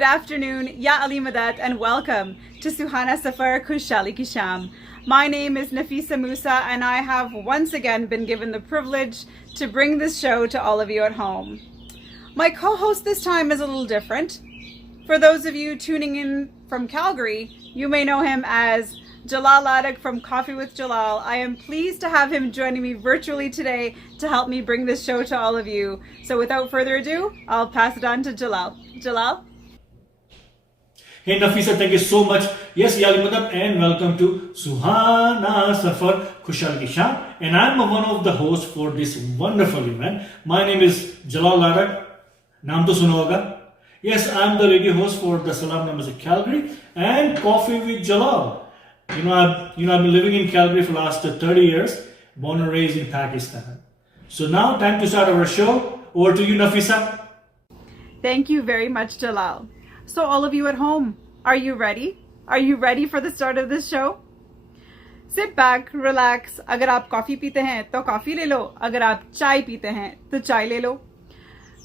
good afternoon, Ya Ali Madat, and welcome to Suhana Safar Khushali Ki Sham. My name is Nafisa Musa, and I have once again been given the privilege to bring this show to all of you at home. My co-host this time is a little different. For those of you tuning in from Calgary, you may know him as Jalal Ladak from Coffee with Jalal. I am pleased to have him joining me virtually today to help me bring this show to all of you. So without further ado, I'll pass it on to Jalal. Jalal? Hey Nafisa, thank you so much. Yes, Ya Ali Madat, and welcome to Suhana Safar Khushali Ki Sham. And I'm one of the hosts for this wonderful event. My name is Jalal Ladak. Naam to suno hoga. Yes, I'm the radio host for the Salam Namaste Calgary and Coffee with Jalal. I've been living in Calgary for the last 30 years, born and raised in Pakistan. So now, time to start our show. Over to you, Nafisa. Thank you very much, Jalal. So all of you at home, are you ready? Are you ready for the start of this show? Sit back, relax. अगर आप coffee पीते हैं तो coffee ले लो, अगर आप चाय पीते हैं तो चाय ले लो.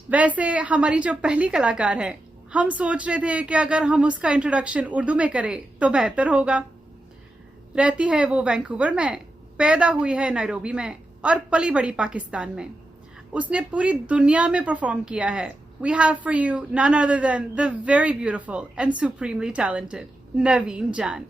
वैसे हमारी जो पहली कलाकार है, हम सोच रहे थे कि अगर हम उसका इंट्रोडक्शन उर्दू में करें तो बेहतर होगा. रहती है वो वैंकूवर में, पैदा हुई है नैरोबी में और पली बड़ी पाकिस्तान में. उसने पूरी दुनिया में परफॉर्म किया है. We have for you none other than the very beautiful and supremely talented Naveen Jan.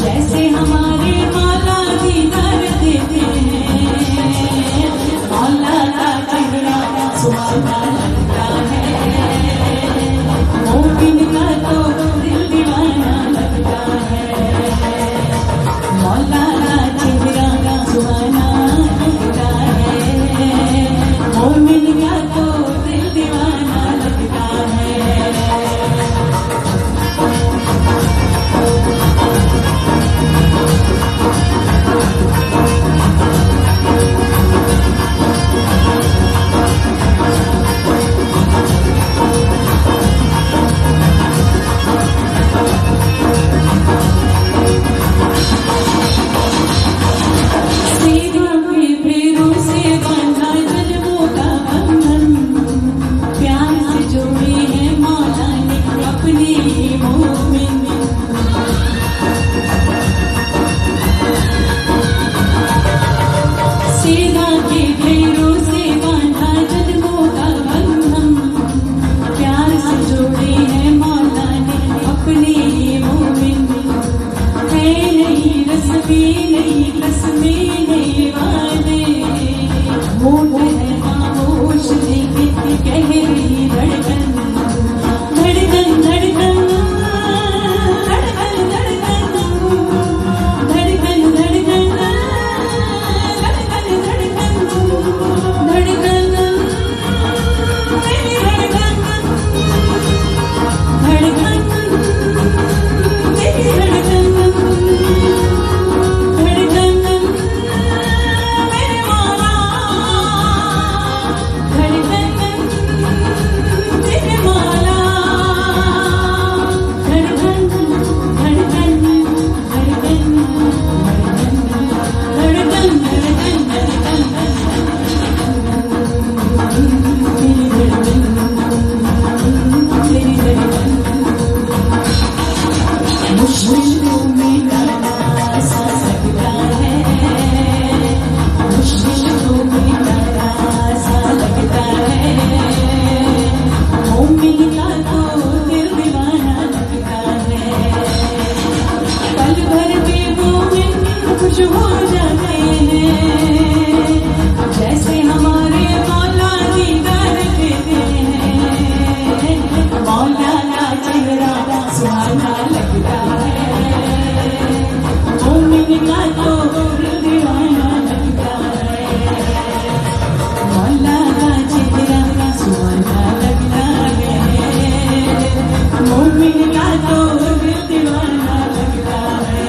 जैसे हमारे मिलता तो दिल दीवाना लगता है पल भर में मोमिन खुश हो जाते हैं जैसे हमारे मौला दीदार देते हैं मौला का चेहरा सुहाना लगता है मोमिन का तो दिल दीवाना लगता है मौला का चेहरा सुहाना लगता है मोमिन का तो दिल दीवाना लगता है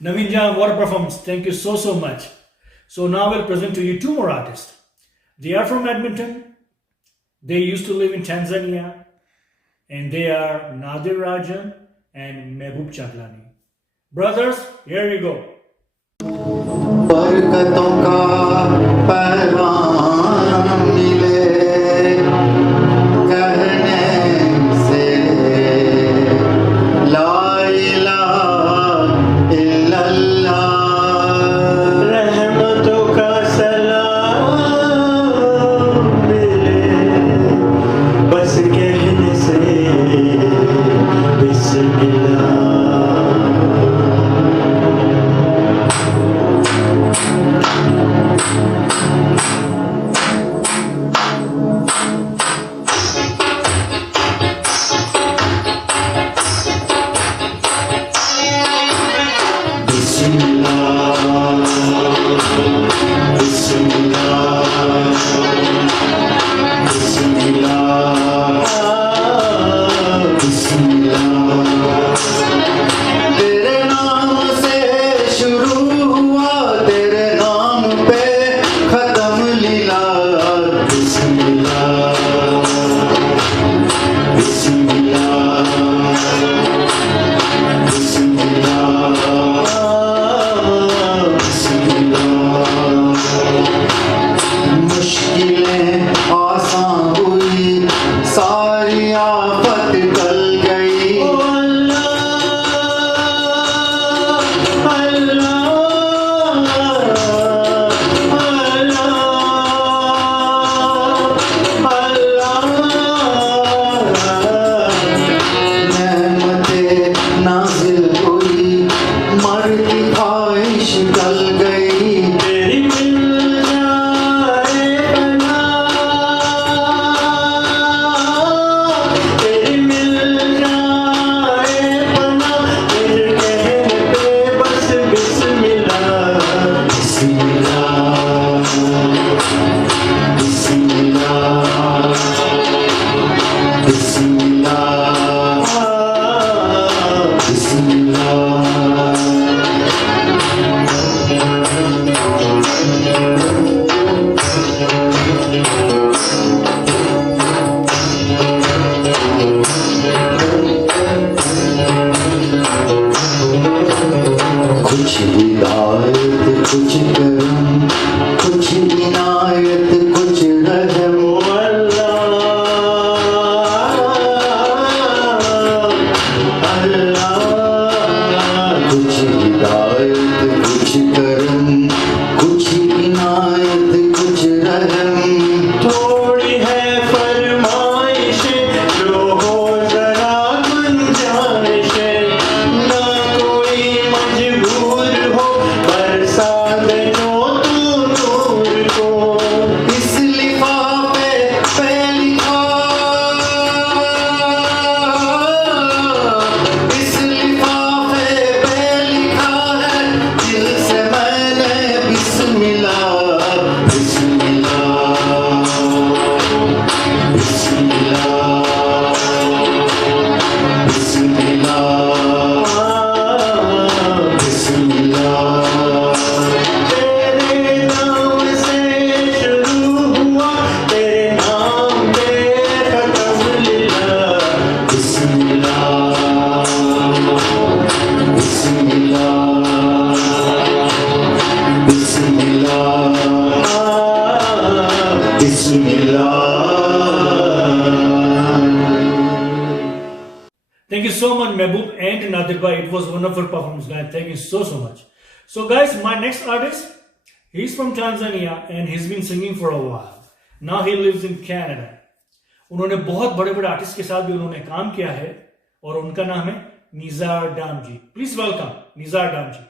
Naveen Jan, what a performance. Thank you so much. So now we'll present to you two more artists. They are from Edmonton. They used to live in Tanzania. And they are Nadir Rajan and Mehboob Chaklani. Brothers, here we go. बरकतों का पैगाम मिले कहने से ला इलाहा इल्लल्लाह रहमतों का सलाम मिले बस कहने से बिस्मिल्लाह करम, कुछ इनायत कुछ रहम। ओ अल्लाह कुछ हिदायत कुछ करम, कुछ इनायत कुछ रहम। थोड़ी है फरमाइशें जो हो जरा गुंजाइशें, ना कोई मजबूर हो बरसा दे जो तू नूर को। इस लिफाफे पे लिखा, इस लिफाफे पे लिखा है दिल से मैंने बिस्मिल्लाह, बिस्मिल्लाह, बिस्मिल्लाह, बिस्मिल्लाह, बिस्मिल्लाह। तेरे नाम से शुरू हुआ, तेरे नाम पे खत्म लिल्लाह। बिस्मिल्लाह, बिस्मिल्लाह, बिस्मिल्लाह, बिस्मिल्लाह। Thank you so much, Mehboob and Nadir Bhai. It was wonderful performance, guys. Thank you so much. So, guys, my next artist, he's from Tanzania and he's been singing for a while. Now he lives in Canada. उन्होंने बहुत बड़े बड़े artist के साथ भी उन्होंने काम किया है और उनका नाम है निज़ार डाम जी. Please welcome Nizar Dam ji.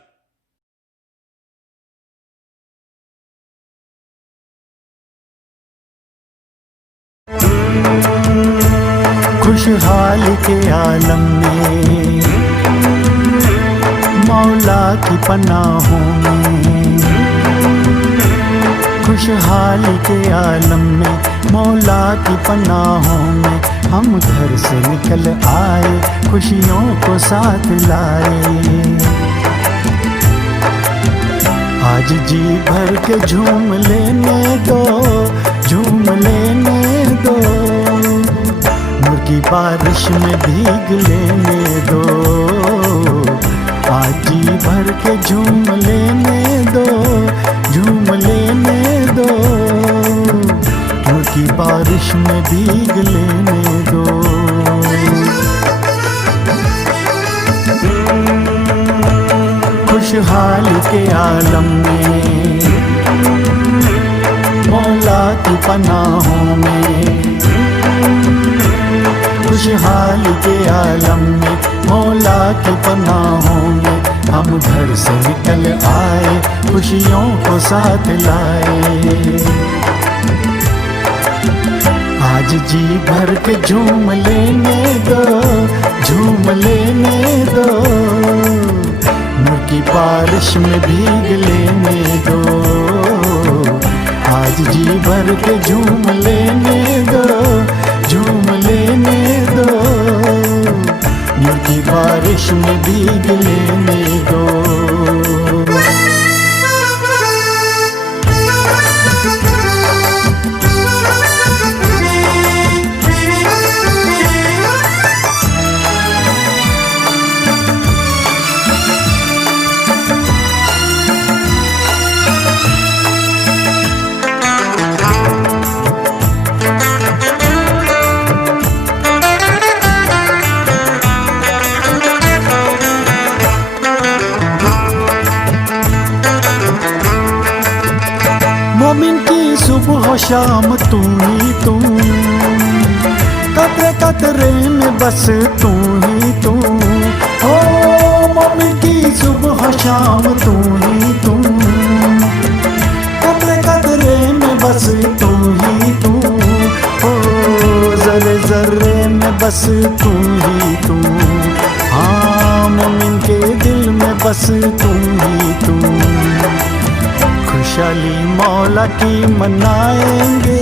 खुशहाल के आलम में मौला की पनाहों में, खुशहाल के आलम में मौला की पनाहों में हम घर से निकल आए, खुशियों को साथ लाए। आज जी भर के झूम लेने दो, झूम लेने दो, नूर की बारिश में भीग लेने दो। आज जी भर के झूम लेने दो, झूम लेने दो, नूर की बारिश में भीग लेने दो। खुशहाल के आलम में मौला की पनाहों में, खुशहाल के आलम में मौला की पनाहों में हम घर से निकल आए, खुशियों को साथ लाए। आज जी भर के झूम लेने दो, झूम लेने दो, नूर की बारिश में भीग लेने दो। आज जी भर के झूम लेने दो, झूम लेने दो, नूर की बारिश में भीग लेने दो। मोमिन की सुबह शाम तू ही तू, कतरे कतरे में बस तू ही तू। ओ मोमिन की सुबह शाम तू ही तू, कतरे कतरे में बस तू ही तू। ओ जर्रे जर्रे में बस तू ही तू। हाँ मोमिन के दिल में बस तू ही तू। खुशहाली मौला की मनाएंगे,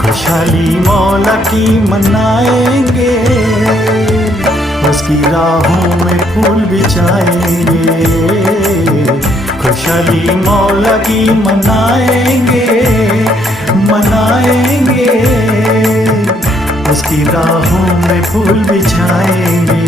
खुशहाली मौला की मनाएंगे, उसकी राहों में फूल बिछाएंगे। खुशहाली मौला की मनाएंगे, मनाएंगे, उसकी राहों में फूल बिछाएंगे।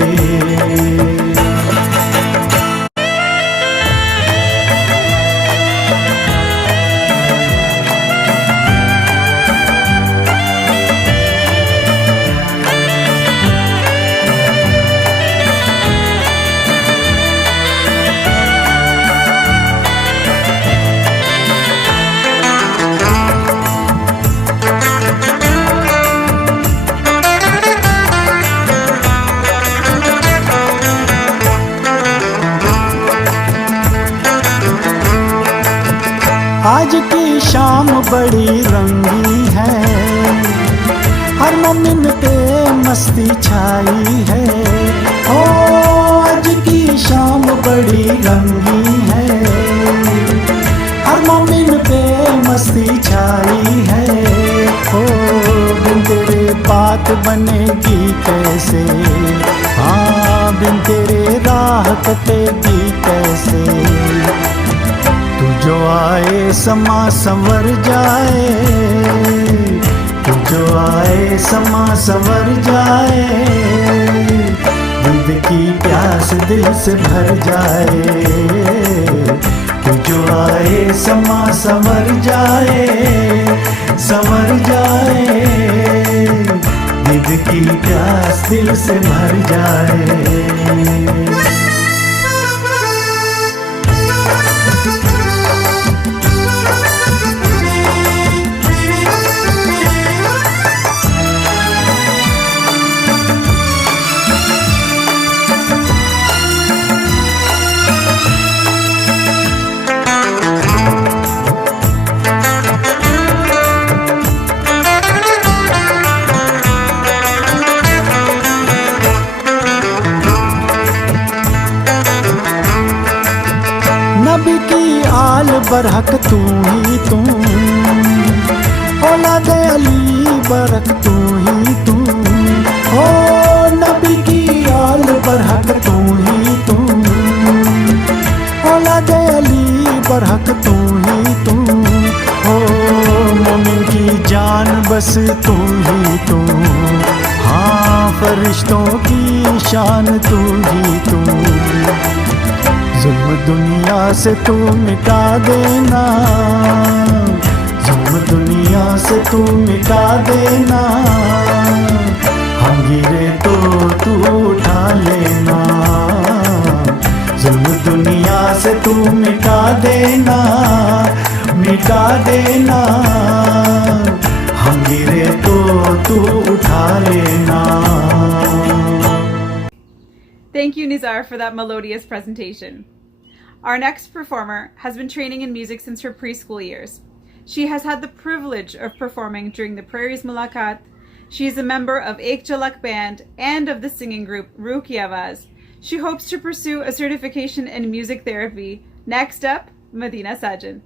आज की शाम बड़ी रंगी है, हर मोमिन पे मस्ती छाई है। ओ आज की शाम बड़ी रंगी है, हर मोमिन पे मस्ती छाई है। ओ बिन तेरे बात बनेगी कैसे, हाँ बिन तेरे राह कटेगी कैसे। तू जो आए समा संवर जाए, तू जो आए समा संवर जाए, दूध की प्यास दिल से भर जाए। तू जो आए समा संवर जाए, संवर जाए, दूध की प्यास दिल से भर जाए। नबी की आल बरहक तू ही तू, औलाद अली बरक तू ही तू। ओ नबी की आल बरहक तू ही तू, औलाद अली बरहक तू ही तू। ओ मोमिन की जान बस तू ही तू, हाँ फरिश्तों की शान तू ही तू। जुल्म दुनिया से तू मिटा देना, जुल्म दुनिया से तू मिटा देना। हम गिरे तो तू उठा लेना, जुल्म दुनिया से तू मिटा देना, मिटा देना। हम गिरे तो तू उठा लेना। Thank you, Nizar, for that melodious presentation. Our next performer has been training in music since her preschool years. She has had the privilege of performing during the Prairies Mulakat. She is a member of Ek Jalak Band and of the singing group Ruh Ki Awaaz. She hopes to pursue a certification in music therapy. Next up, Madina Sajan.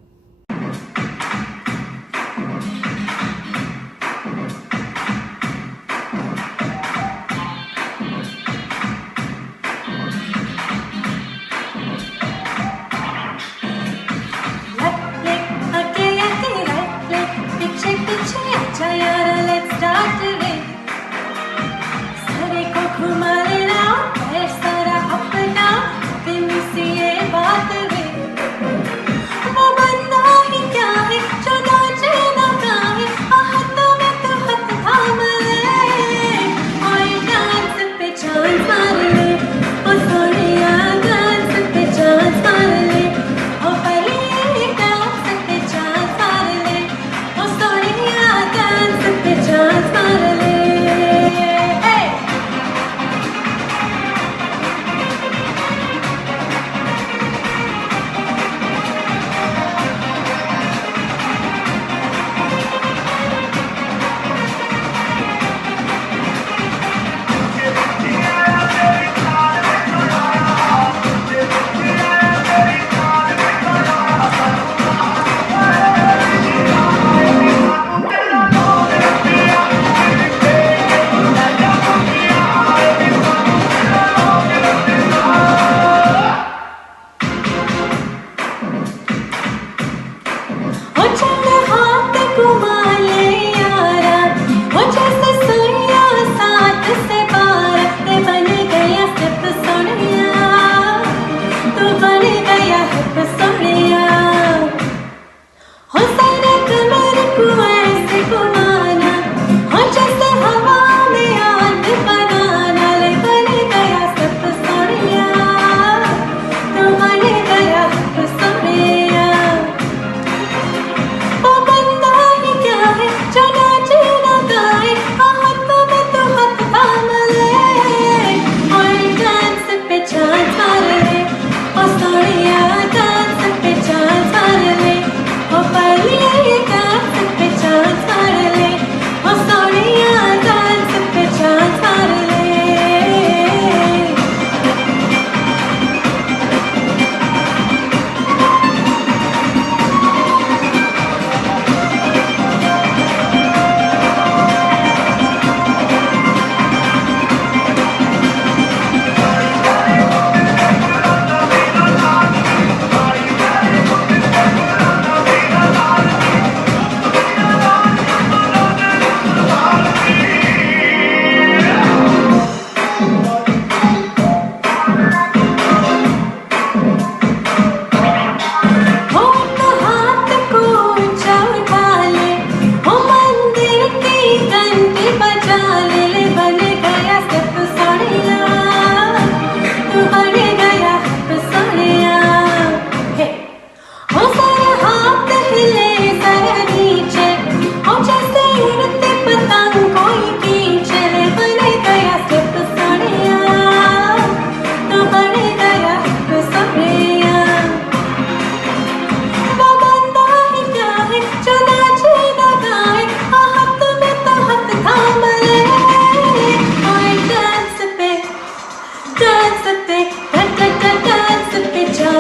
वो बन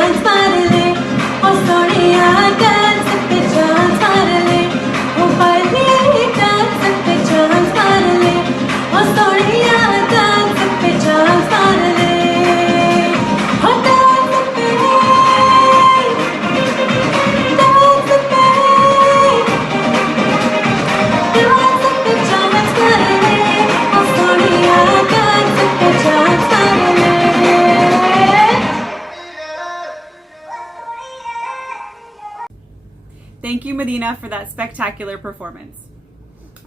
chance मार ले ओ Sonia dance पे chance मार ले ओ पाली dance पे chance मार ले ओ सोनिया डांस पे chance मार ले ओ डांस पे chance मार ले ओ सोनिया डांस पे chance मार ले Thank you, Medina, for that spectacular performance.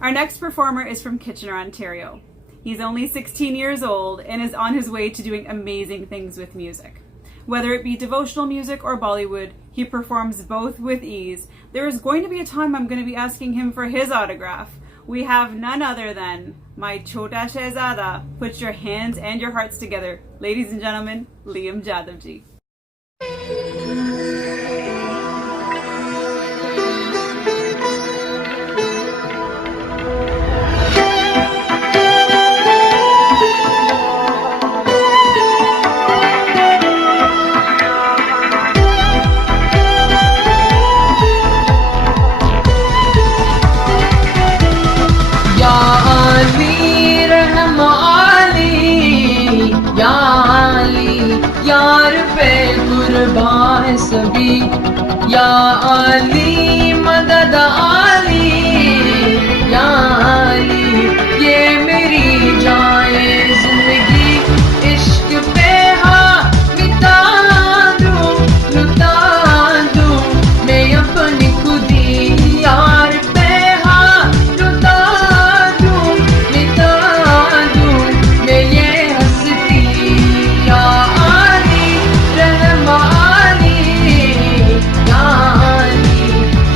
Our next performer is from Kitchener, Ontario. He's only 16 years old and is on his way to doing amazing things with music. Whether it be devotional music or Bollywood, he performs both with ease. There is going to be a time I'm going to be asking him for his autograph. We have none other than my Chota Shehzada. Put your hands and your hearts together. Ladies and gentlemen, Liam Jadavji. या अली रहम अली या अली यार पे कुर्बान सभी या अली मदद अली या अली ये मेरी जाए जिंदगी इश्क पे हाँ मिटा दूं लुटा दूं मैं अपनी खुदी यार पे हाँ लुटा दूं मिटा दूं मैं ये हंसती या अली रहम अली या अली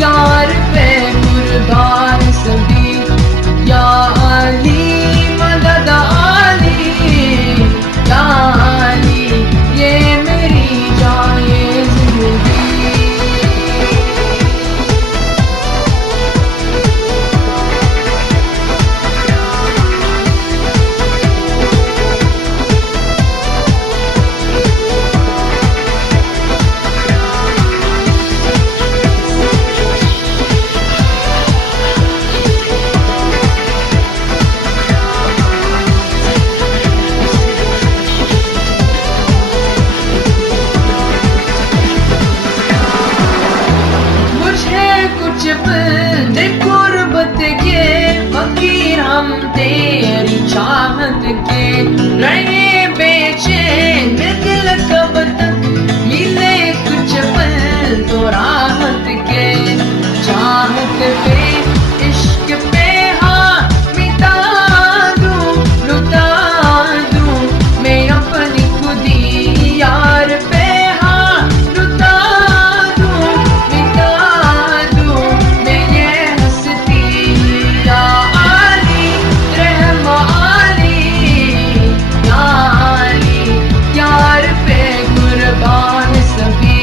यार पे कुर्बान सभी या अली मदद अली या अली ये मेरी जाए जिंदगी मुझे कुछ पल गुर्बत के फकीर हम तेरी चाहत के रहे बेचैन दिल कब तक मिले कुछ पल तो राहत के चाहत पे इश्क पे हाँ मिटा दूं लुटा दूं मैं अपनी खुदी यार पे हाँ लुटा दूं मिटा दूं मैं ये हंसती या अली रहम अली या अली यार पे कुर्बान सभी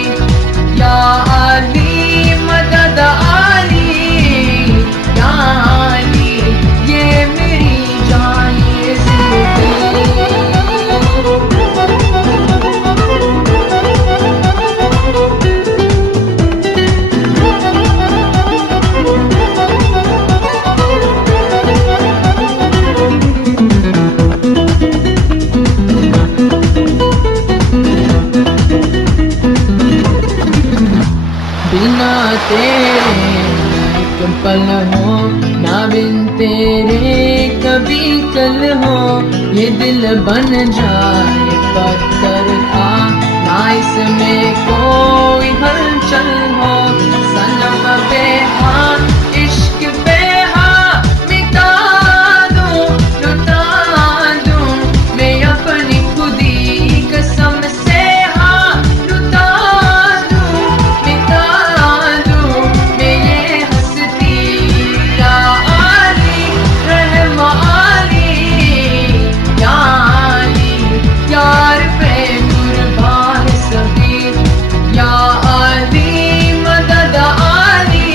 या अली मदद अली या अली ये मेरी जाए जिंदगी बिना तेरे एक पल हो ना बिन तेरे कभी कल हो ये दिल बन जाए पत्थर का ना इसमें कोई हलचल हो सनम पे हाँ इश्क पे हाँ मिटा दूं लुटा दूं मैं अपनी खुदी कसम से हाँ लुटा दूं मिटा दूं मैं ये हंसती या अली रहम अली या अली यार पे कुर्बान सभी या अली मदद Ali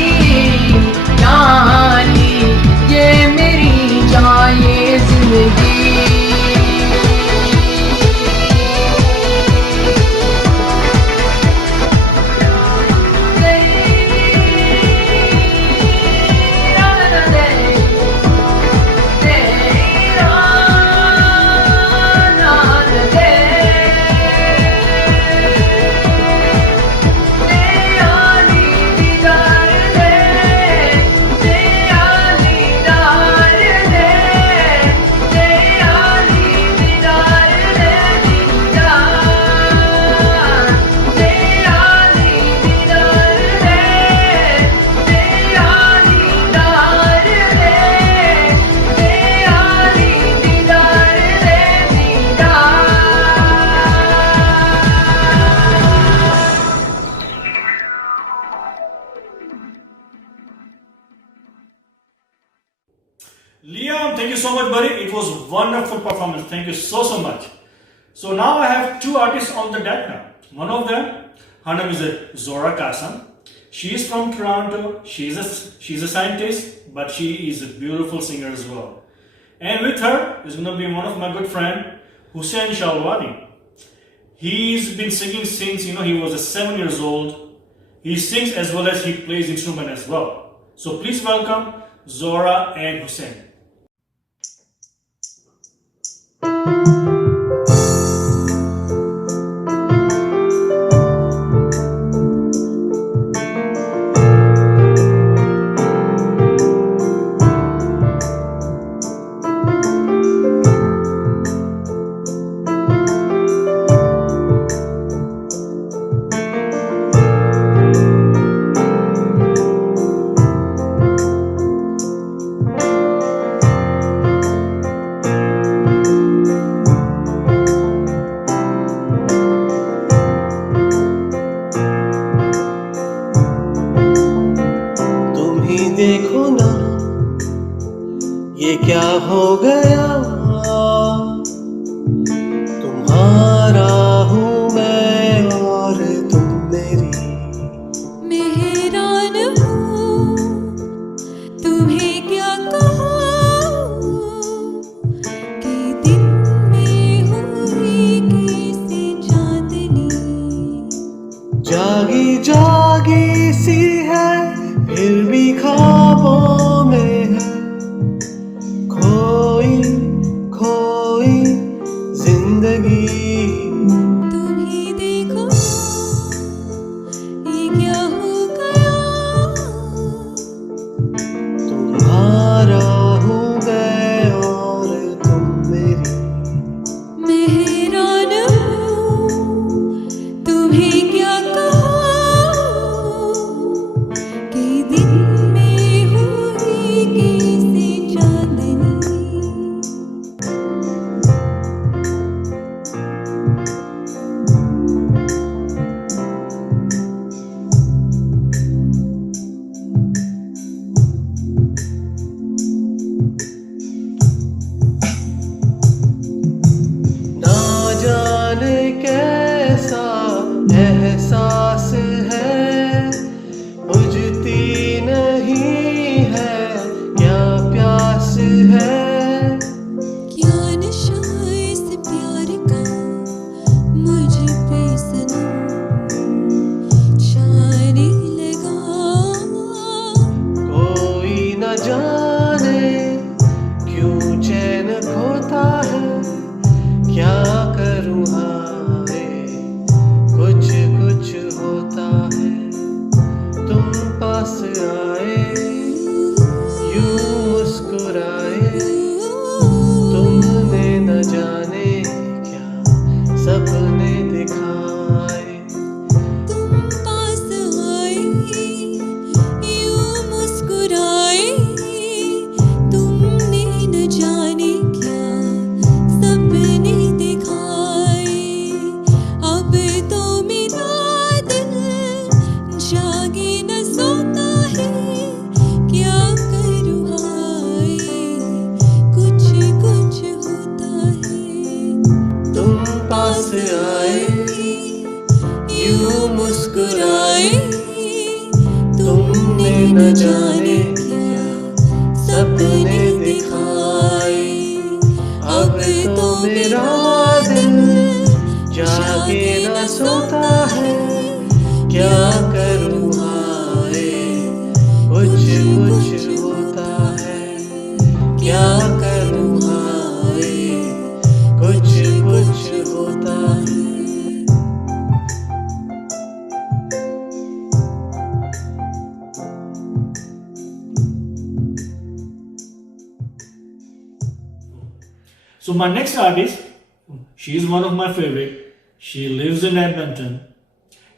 thank you so much, buddy. It was wonderful performance. Thank you so much. So now I have two artists on the deck now. One of them, her name is Zora Kasam. She is from Toronto. She's a scientist, but she is a beautiful singer as well. And with her is going to be one of my good friend, Hussein Shalwani. He's been singing since he was 7 years old. He sings as well as he plays instrument as well. So please welcome Zora and Hussein. देखो ना ये क्या हो गया, तुम्हारा हूँ मैं और तुम मेरी। मेहरान हूँ तुम्हें क्या कहूँ कि दिन में हुई कैसी चांदनी। जागी जागी सी है फिर भी ख्वाबों में है, खोई खोई जिंदगी। तुम ही देखो ये क्या हो गया, तुम्हारा हूँ मैं और तुम मेरी। मेहरान हूँ तुम्हें क्या कहूँ कि दिन में हुई कैसी चांदनी। ना जाने कैसा एहसास है, बुझती नहीं है क्या प्यास है। क्या नशा इस प्यार का मुझ पे सनम छाने लगा। कोई न जाने क्यों चैन खोता है, क्या करूँ हाय कुछ कुछ होता है। तुम पास आए यूं मुस्कुराए, तुमने न जाने क्या सपने दिखाए। तुम पास आए यूं मुस्कुराए, तुमने न जाने क्या सपने दिखाए। अब तो मेरा दिल जागे न सोता है, क्या करूँ हाय कुछ कुछ होता है। तुम पास आए यूं मुस्कुराए, तुमने न जाने क्या सपने दिखाए। अब तो मेरा दिल जागे न सोता है, क्या करूँ हाय कुछ कुछ होता है। क्या करूँ हाय कुछ कुछ होता है। So my next artist, she is one of my favorite. She lives in Edmonton.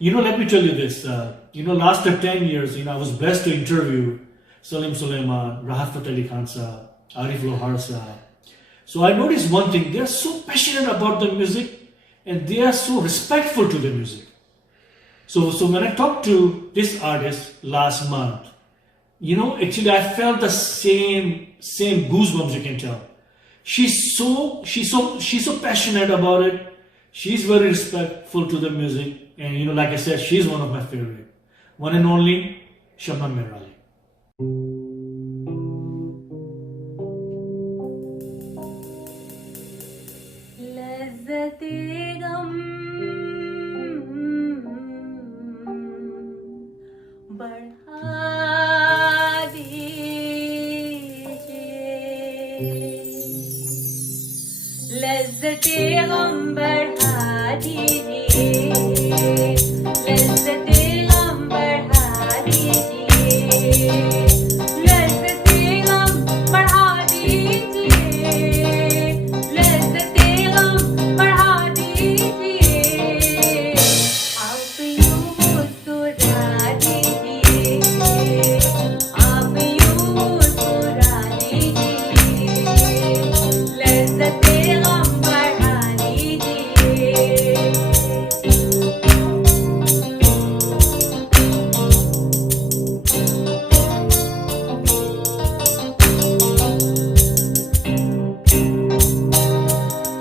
Let me tell you this. Last 10 years, I was blessed to interview Salim Sulaiman, Rahat Fateh Ali Khan Sahab, Arif Lohar Sahab. So I noticed one thing: they are so passionate about the music, and they are so respectful to the music. So when I talked to this artist last month, actually I felt the same goosebumps, you can tell. She's so passionate about it. She's very respectful to the music, and like I said, she's one of my favorite. One and only Shabnam Merali. लज़्ज़ते गम बढ़ा दीजिए, लज़्ज़ते गम बढ़ा दीजिए, लज़्ज़ते गम बढ़ा दीजिए, लज़्ज़ते गम बढ़ा दीजिए, लज़्ज़ते गम बढ़ा दीजिए, आप यूं मुस्कुरा दीजिए, आप यूं मुस्कुरा दीजिए, लज़्ज़ते गम बढ़ा दीजिए।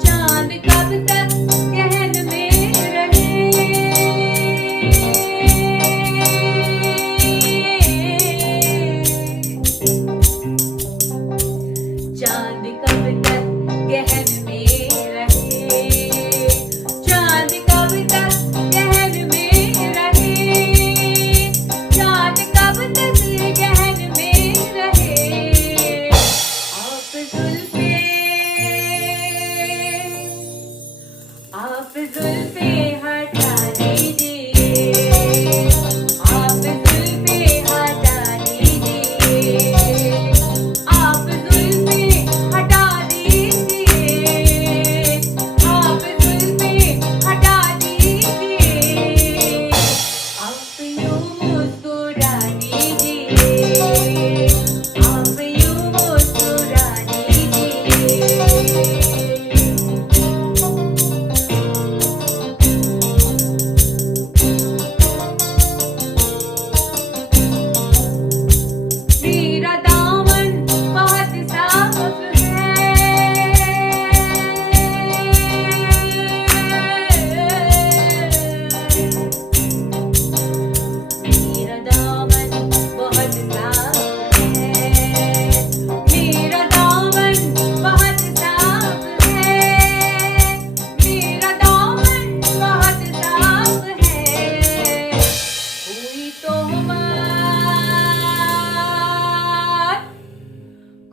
चांद कब तक गहन में रहे, चांद कब तक गहन में रहे, चांद कब तक गहन में रहे, चांद कब तक गहन में रहे, आप जुल्फे हटा दीजिए, आप जुल्फे हटा दीजिए, आप जुल्फे हटा दीजिए, आप जुल्फे हटा दीजिए, आप यूं मुस्कुरा दीजिए, आप यूं मुस्कुरा दीजिए। मेरा दामन बहुत साफ मेरा दामन बहुत साफ है, मेरा दामन बहुत साफ है, मेरा दामन बहुत साफ है,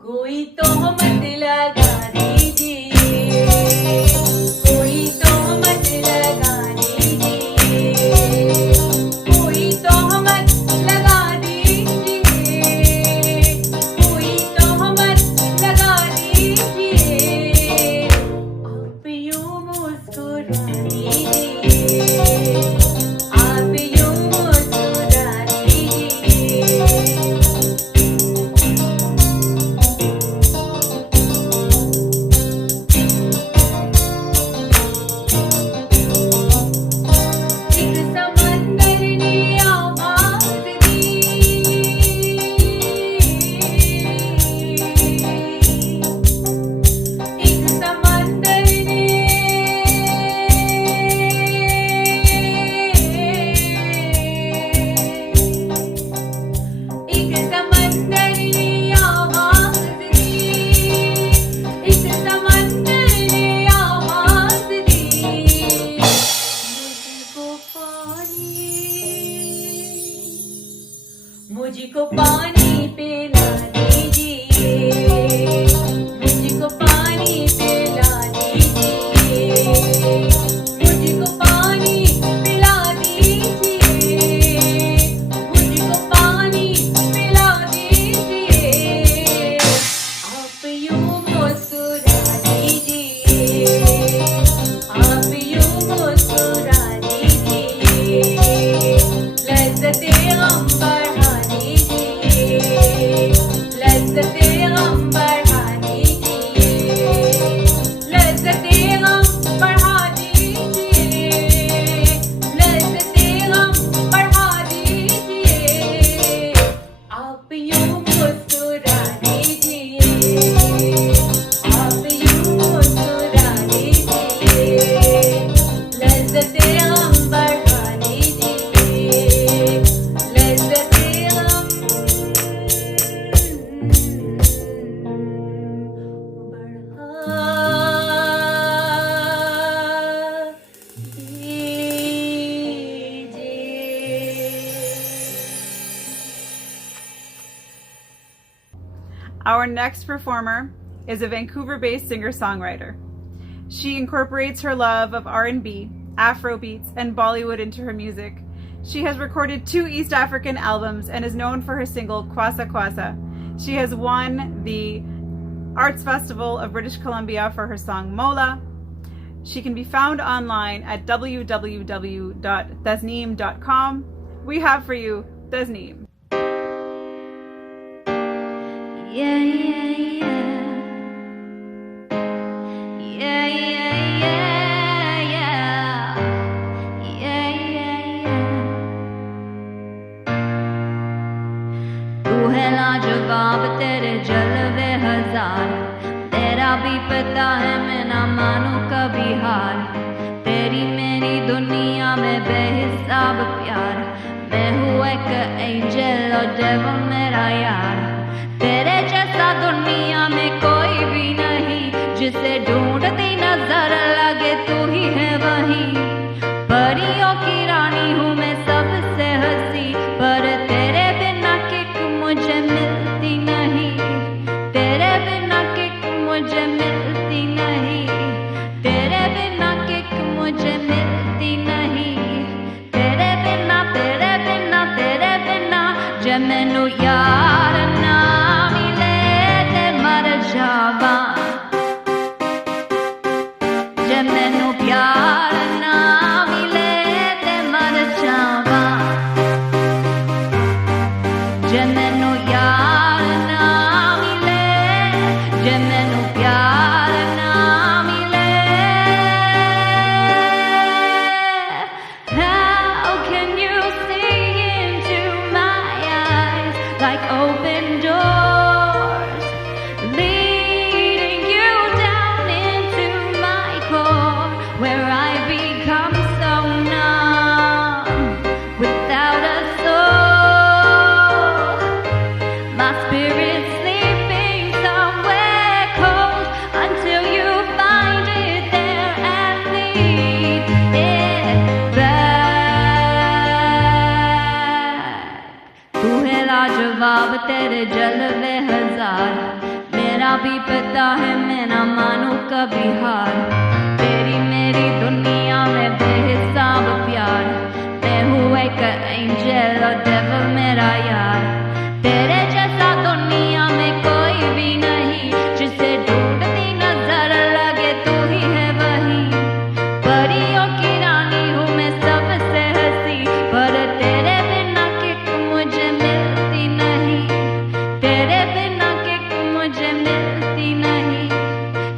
कोई तोहमत लगा दीजिए, कोई तोहमत लगा दीजिए, कोई तोहमत लगा दीजिए, कोई तोहमत लगा दीजिए, आप यूं मुस्कुरा दीजिए, आप यूं मुस्कुरा दीजिए। एक समंदर ने आवाज़ दी, एक समंदर ने, एक समंदर ने आवाज़ दी, एक समंदर ने आवाज़ दी, मुझको पानी पिला दीजिए, मुझको पानी पिला दीजिए, मुझको पानी पिला दीजिए, मुझको पानी पिला दीजिए, आप यूं मुस्कुरा दीजिए, आप यूं मुस्कुरा दीजिए, लज़्ज़ते गम बढ़ा दीजिए, Our next performer is a Vancouver-based singer-songwriter. She incorporates her love of R&B, Afrobeats, and Bollywood into her music. She has recorded 2 East African albums and is known for her single Kwasa Kwasa. She has won the Arts Festival of British Columbia for her song Mola. She can be found online at www.tasneem.com. We have for you Tasneem. Yeah, yeah, yeah. Yeah, yeah, yeah, yeah. Yeah, yeah, yeah. तू है लाजवाब तेरे जलवे हजार, तेरा भी पता है मैं ना मानूं कभी हार, तेरी मेरी दुनिया में बेहिसाब प्यार, मैं हूँ एक एंजल और डेविल मेरा यार, तेरे जैसा दुनिया में कोई भी नहीं, जिसे ढूंढती नजर लगे तू ही है वही, परियों की रानी हूँ मैं सबसे हंसी, पर तेरे बिना किक मुझे मिलती नहीं, तेरे बिना किक मुझे मिलती नहीं, तेरे बिना किक मुझे मिलती नहीं, तेरे बिना तेरे बिना तेरे बिना जे मैनू यार ना मिले ते मर जावां, जे मैनू प्यार ना मिले ते मर जावां, जे मैनू यार ना मिले, जे मैनू प्यार ना मिले. How can you see into my eyes like open doors, leading you down into my core, where I become so numb without a soul, my spirit sleeping somewhere cold until you find it there and lead it back. तू है लाजवाब तेरे जलवे हजार, मेरा भी पता है मैं ना मानूं कभी हार, तेरी मेरी दुनिया में बेहिसाब प्यार, मैं हूँ एक एंजल और डेविल मेरा यार, तेरे जैसा दुनिया में कोई भी नहीं, जिसे ढूंढती नजर लगे तू ही है वही, परियों की रानी हूँ मैं सबसे हंसी, पर तेरे बिना किक मुझे मिलती नहीं, तेरे बिना किक मुझे मिलती नहीं,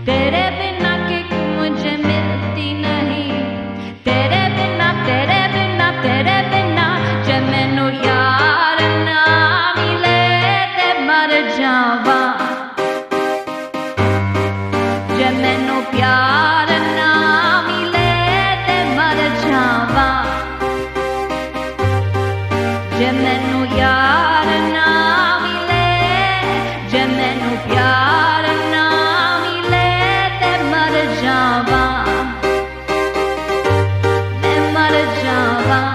तेरे बिना किक मुझे मिलती नहीं, तेरे बिना तेरे बिना तेरे बिना जे मैनू यार ना मिले ते मर जावां, जे मैनू प्यार ना मिले ते मर जावां, जे मैनू यार ना मिले, जे मैनू प्यार ना मिले ते मर जावां, मैं मर जावां,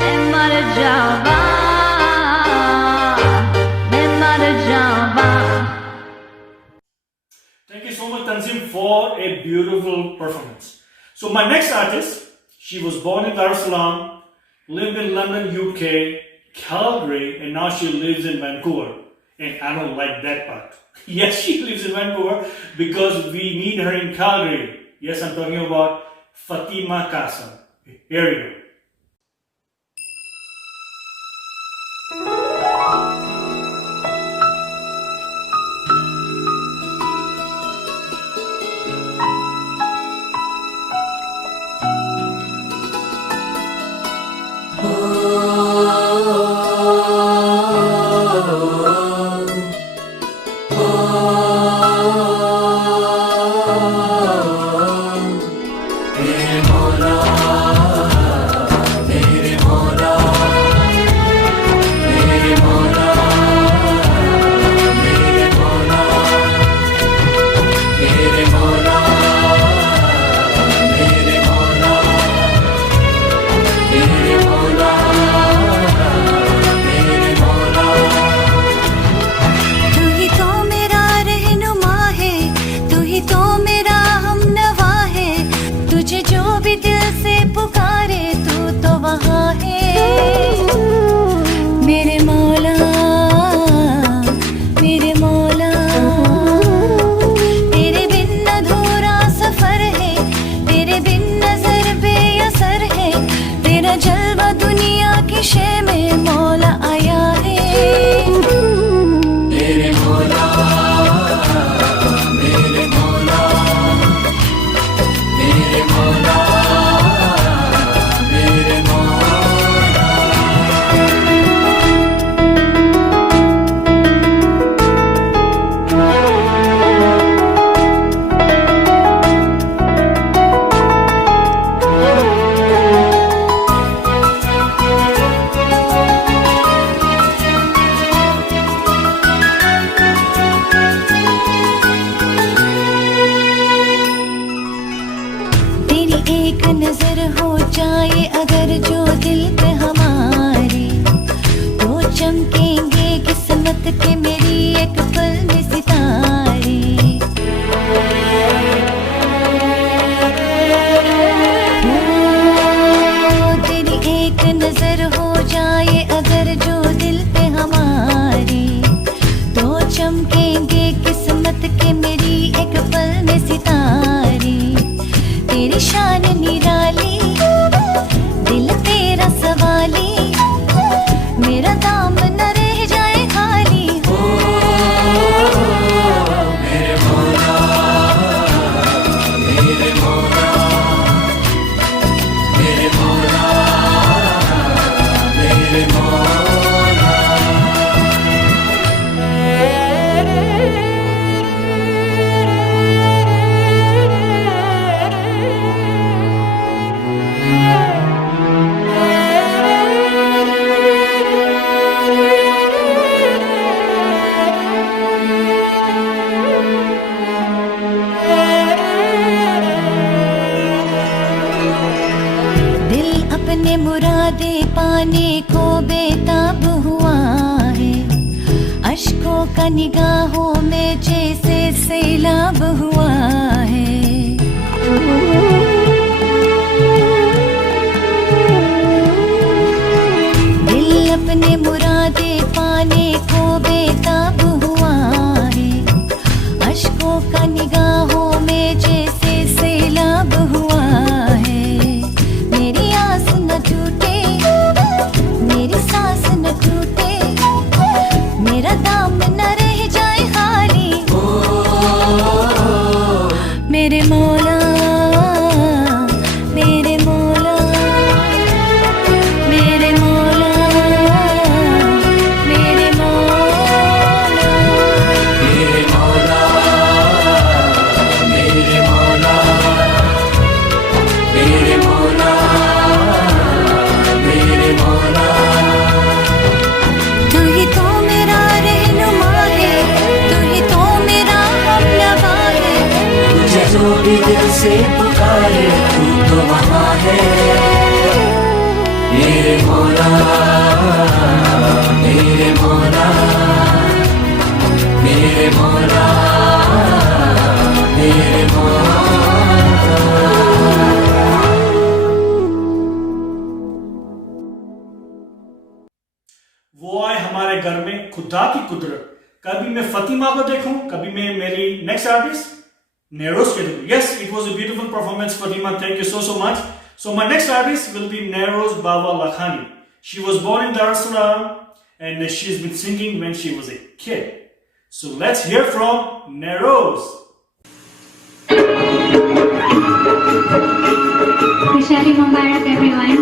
मैं मर जावां, मैं मर जावां. Thank you so much, Tanzim, for a beautiful performance. So my next artist, she was born in Dar es Salaam, lived in London, UK, Calgary, and now she lives in Vancouver. And I don't like that part. Yes, she lives in Vancouver because we need her in Calgary. Yes, I'm talking about Fatima Kasam. Here we go. Mola एक नजर हो जाए अगर जो दिल पे हमारे, तो चमकेंगे किस्मत के मेरी एक पल में सितारे। ओ, तेरी एक नजर हो जाए अगर जो दिल पे हमारे, तो चमकेंगे किस्मत के मेरी एक पल में सितारे। तेरी शान निराली, दिल तेरा सवाली, मेरा दाम न रह जाए खाली। मेरे मौला, मेरे मौला, मेरे मौला, मेरे मौला। दिल अपने मुरादे पाने को बेताब हुआ है, अश्कों का निगाहों में जैसे सैलाब हुआ है। दिल अपने मुरादे पाने को बेताब हुआ है, अश्कों का निगाहों में जैसे सैलाब हुआ है। मेरी आस न टूटे, मेरी सांस न टूटे, मेरा दाम न रह जाए खाली। मेरे मौला, मेरे मौला, मेरे मौला, मेरे मौला। मेरे मौला, मेरे मौला, मेरे मौला, मेरे मौला। तू ही तो मेरा रहनुमा है, तू ही तो मेरा हमनवा है। तुझे जो भी दिल से पुकारे तू तो वहाँ है। मेरे मौला, मेरे मौला, मेरे मौला, मेरे मौला। वो आए हमारे घर में खुदा की कुदरत। कभी मैं फतिमा को देखूं, कभी मैं मेरी नेक्स्ट आर्टिस्ट नेरोज के देखूं। Yes, it was a beautiful performance Fathima, thank you so much. So my next artist will be Neroz Baba Lakhani. She was born in Dar es Salaam and she's been singing when she was a kid. So let's hear from Neroz. Kushali Mubarak everyone.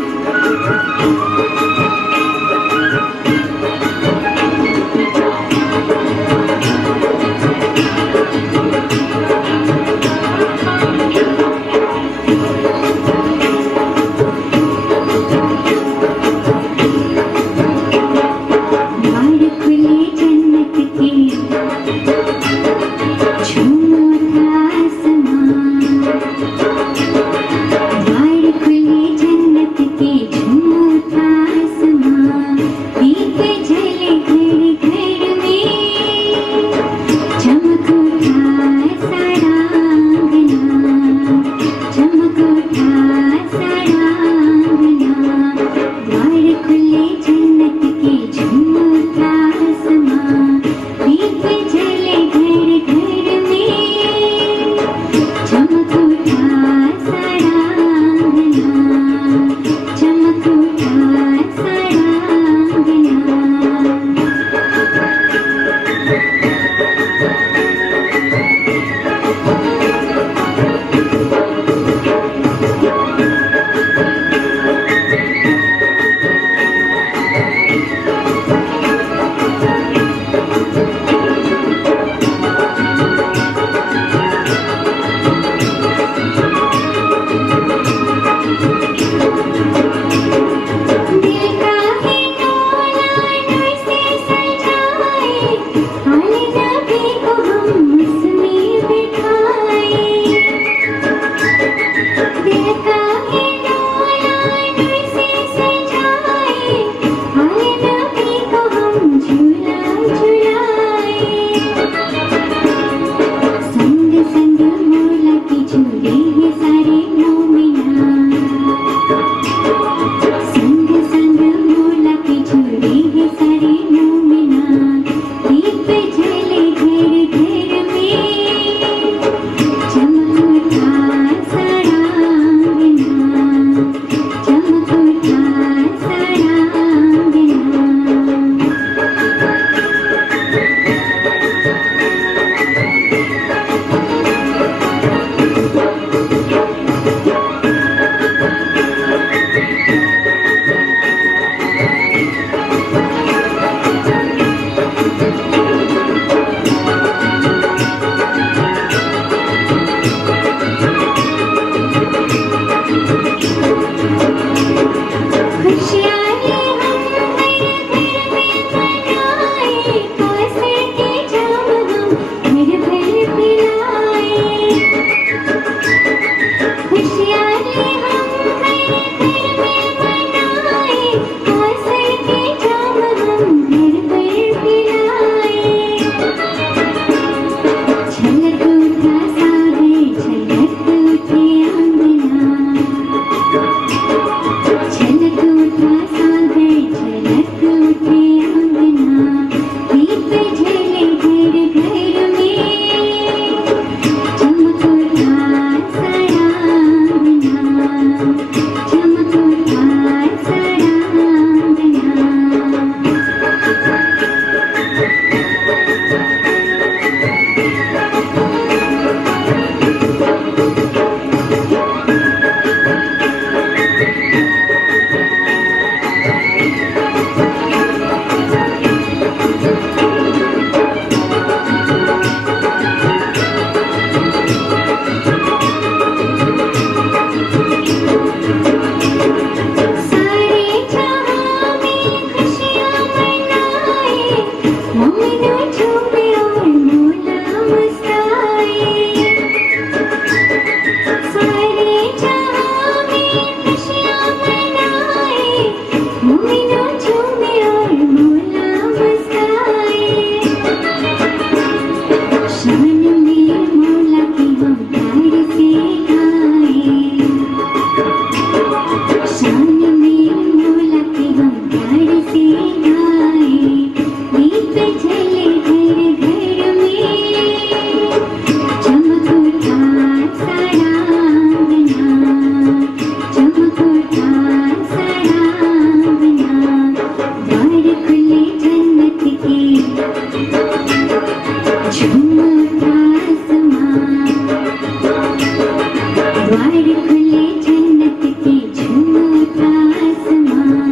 खुले जन्नत की झूठा आसमां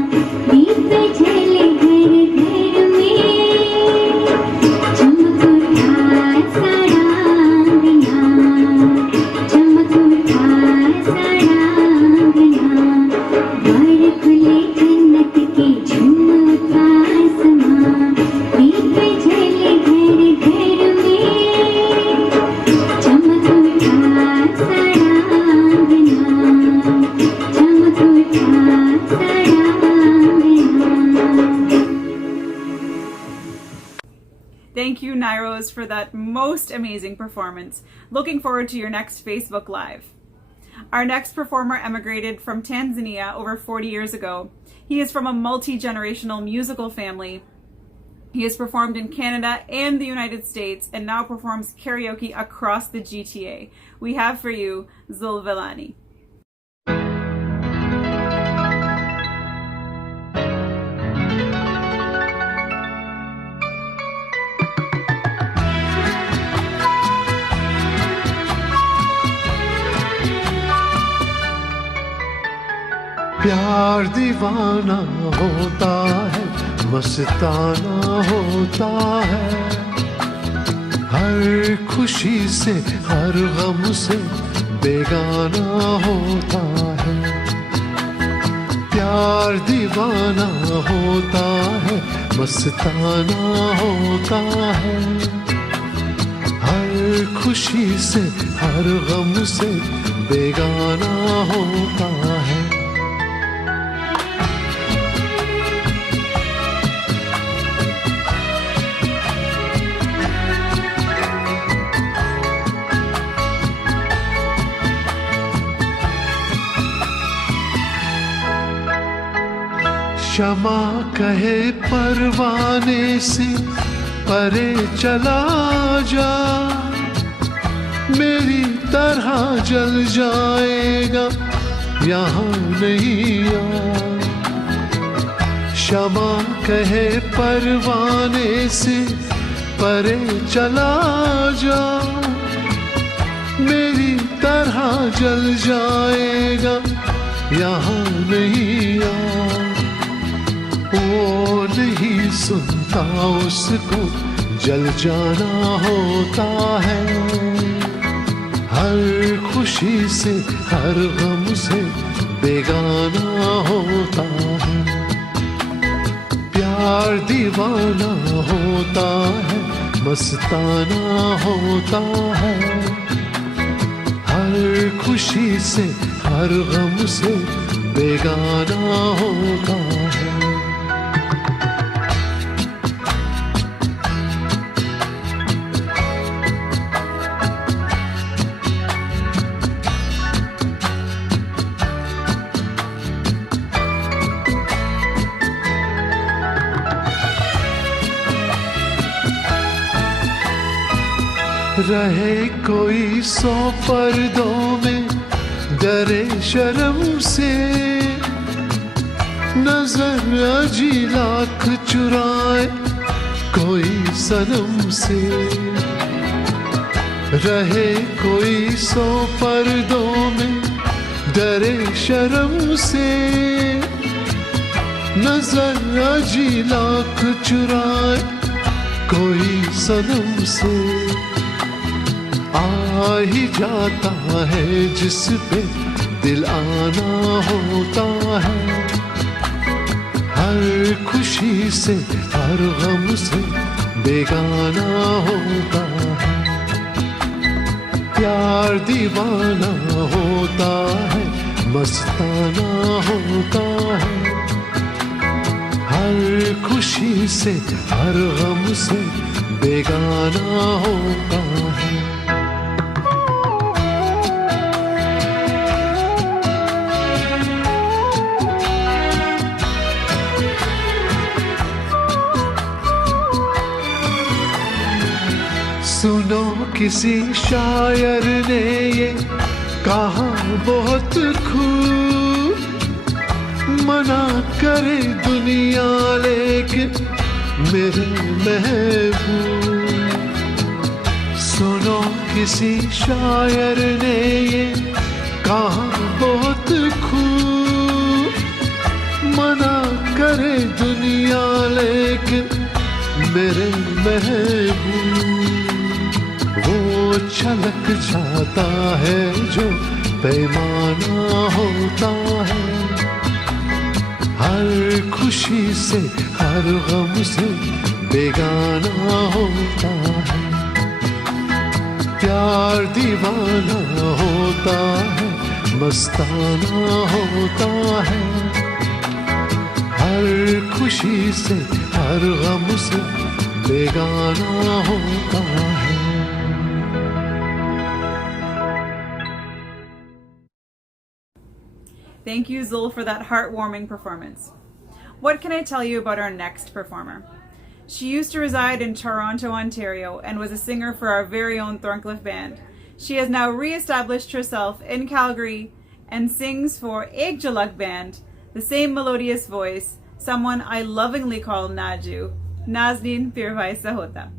दीप जले घर घर में चमक उठा सारा अंगना चमक उठा सारा अंगना द्वार खुले जन्नत की झूठा आसमां दीप जले घर घर में चमक उठा सारा अंगना चमक उठा सारा अंगना। Thank you, Nairos, for that most amazing performance. Looking forward to your next Facebook Live. Our next performer emigrated from Tanzania over 40 years ago. He is from a multi-generational musical family. He has performed in Canada and the United States and now performs karaoke across the GTA. We have for you Zulvilani. प्यार दीवाना होता है मस्ताना होता है हर खुशी से हर गम से बेगाना होता है प्यार दीवाना होता है मस्ताना होता है हर खुशी से हर गम से बेगाना होता है शमा कहे परवाने से परे चला जा मेरी तरह जल जाएगा यहाँ नहीं यार शमा कहे परवाने से परे चला जा मेरी तरह जल जाएगा यहाँ नहीं यार वो नहीं सुनता उसको जल जाना होता है हर खुशी से हर गम से बेगाना होता है प्यार दीवाना होता है मस्ताना होता है हर खुशी से हर गम से बेगाना होता है रहे कोई 100 पर्दों में डरे शर्म से नजर अजी लाख चुराए कोई सनम से रहे कोई 100 पर्दों में डरे शर्म से नजर अजी लाख चुराए कोई सनम से आ ही जाता है जिस पे दिल आना होता है हर खुशी से हर गम से बेगाना होता है प्यार दीवाना होता है मस्ताना होता है हर खुशी से हर गम से बेगाना होता है सुनो किसी शायर ने ये कहा बहुत खूब मना करे दुनिया लेकिन मेरे महबूब सुनो किसी शायर ने ये कहाँ बहुत खूब मना करे दुनिया लेकिन मेरे महबूब वो छलक जाता है जो बेमाना होता है हर खुशी से हर गम से बेगाना होता है प्यार दीवाना होता है मस्ताना होता है हर खुशी से हर गम से बेगाना होता है Thank you, Zul, for that heartwarming performance. What can I tell you about our next performer? She used to reside in Toronto, Ontario, and was a singer for our very own Thorncliffe band. She has now re-established herself in Calgary and sings for Ek Jalak band, the same melodious voice, someone I lovingly call Naju, Nazneen Pirvai Sahota.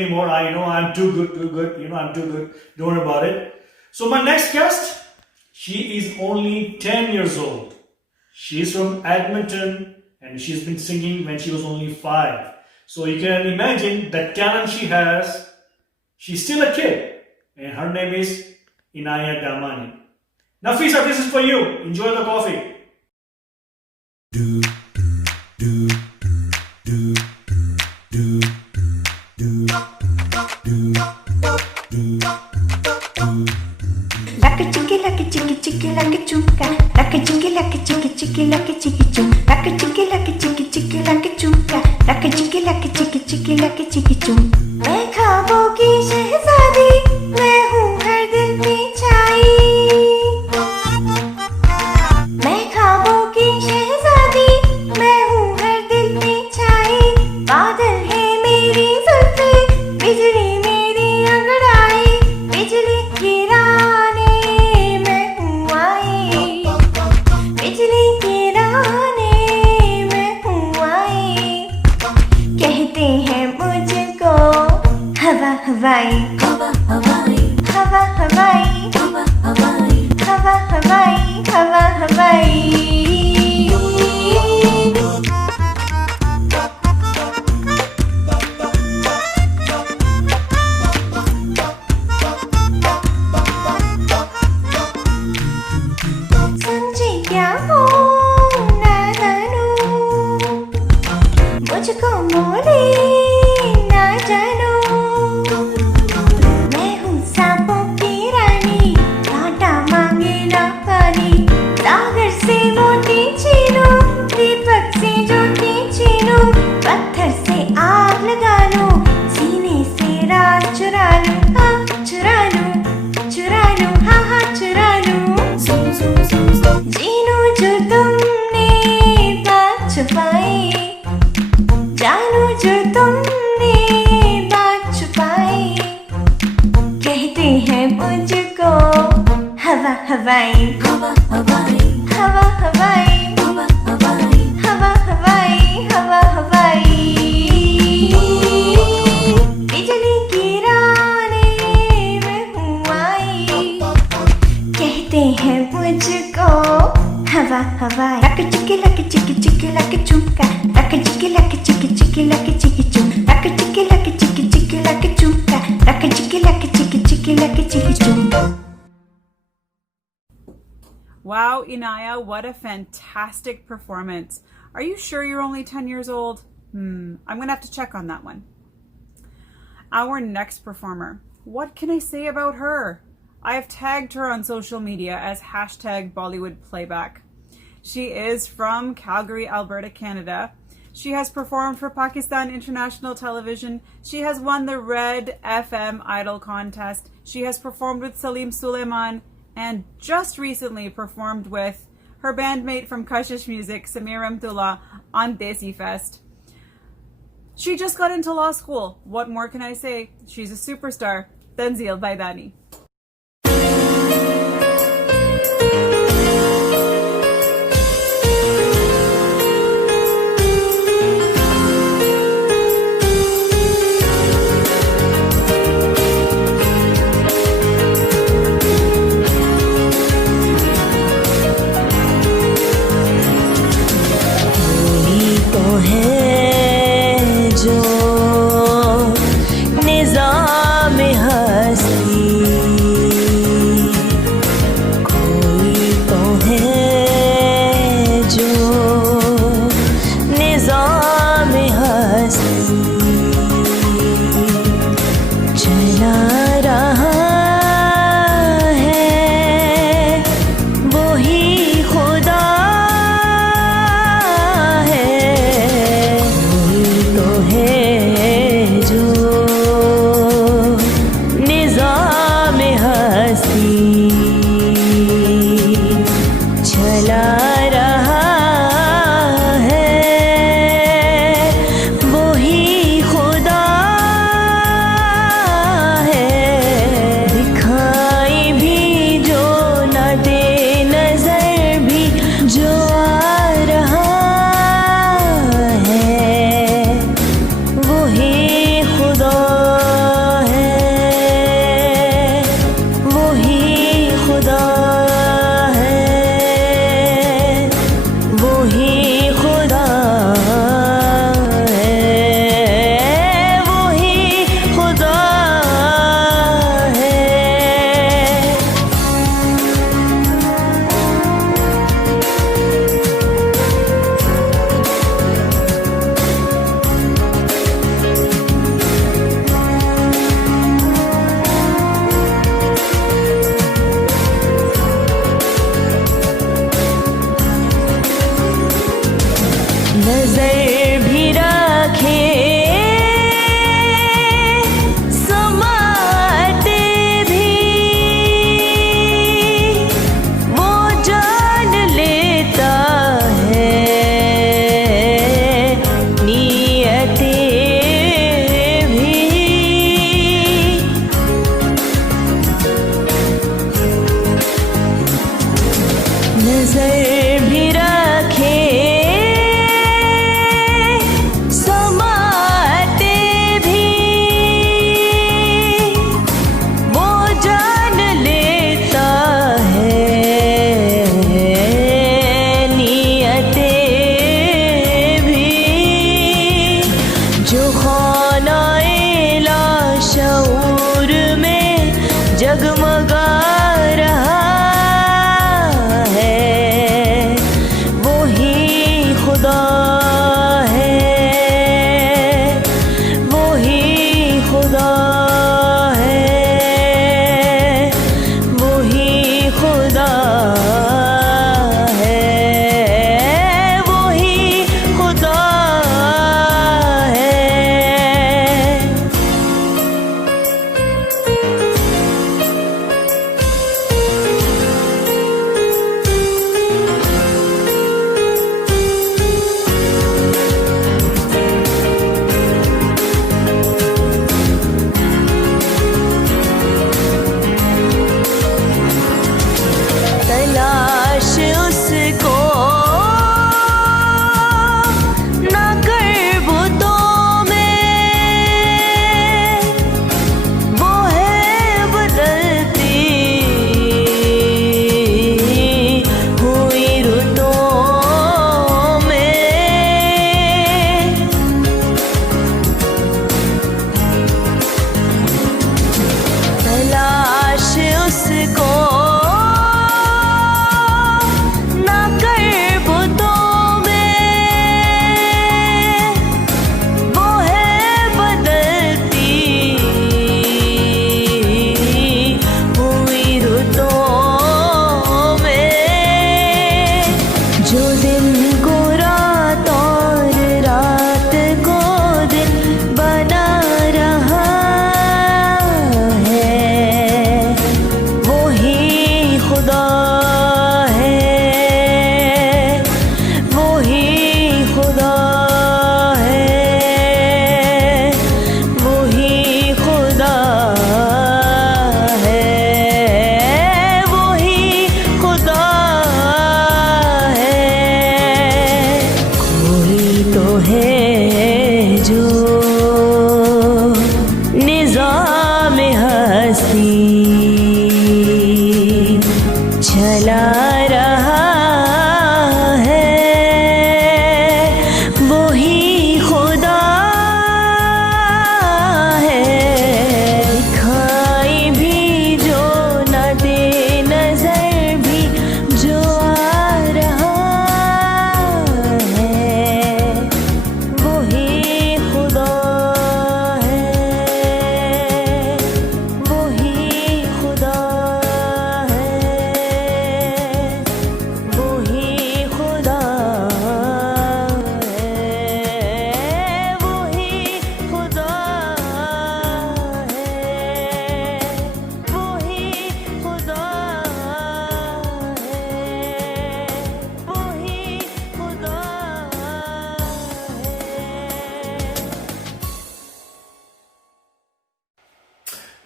anymore. I know I'm too good. I'm too good. Don't worry about it. So my next guest, she is only 10 years old. She's from Edmonton and she's been singing when she was only 5. So you can imagine the talent she has. She's still a kid and her name is Inaya Damani. Nafisa, this is for you. Enjoy the coffee. Like a chicky, like a chicky, chicky, like a chunka. Like a chicky, like a chicky, chicky, like a chicky chunk. Like a chicky, like a chicky, chicky, like a chunka. Like a chicky, like a chicky, chicky, like a chicky chunk. मैं ख्वाबों की शहजादी, मैं हूँ हर दिल में छाई. मैं ख्वाबों की शहजादी, मैं हूँ हर दिल में छाई. बादल है मेरी जुल्फे, बिजली मेरी अंगड़ाई. बिजली गिराने मैं हूँ आई. बिजली गिराने मैं हूँ आई. कहते हैं मुझको हवा हवाई. हवा हवाई. हवा हवाई. हवा हवाई. हवा हवाई. हवा हवाई. समझे क्या हो ना जानू, मुझको मोले ना जानू. मैं हूँ सांपों की रानी, कांटा मांगे ना पानी. सागर से मोती छीनू, दीपक से ज्योति छीनू. पत्थर से आग लगा लूं, सीने से राज चुरा लूं. हाँ चुरा लूं, चुरा लूं. हाँ हाँ चुरा लूं. जीनू जो तुमने बात छुपाई, जानू जो तुमने बात छुपाई. कहते हैं मुझको हवा हवाई. हवा हवाई. हवा हवाई. हवा हवाई. हवा हवाई. हवा हवाई. बिजली गिराने मैं हूँ आई. कहते हैं मुझको हवा हवाई. लक चिकी लक चिकी चिकी लक चुमका. लक चिकी लक चिकी चिकी लक चिकी चुम. लक चिकी लक चिकी चिकी लक चुमका. लक चिकी लक चिकी चिकी लक चिकी चुम. Wow, Inaya, what a fantastic performance. Are you sure you're only 10 years old? I'm going to have to check on that one. Our next performer. What can I say about her? I have tagged her on social media as #BollywoodPlayback. She is from Calgary, Alberta, Canada. She has performed for Pakistan International Television. She has won the Red FM Idol contest. She has performed with Salim Suleiman and just recently performed with her bandmate from Kashish Music, Samir Amtullah, on Desi Fest. She just got into law school. What more can I say? She's a superstar. Tanzil Baidani. जो निज़ाम हस्ती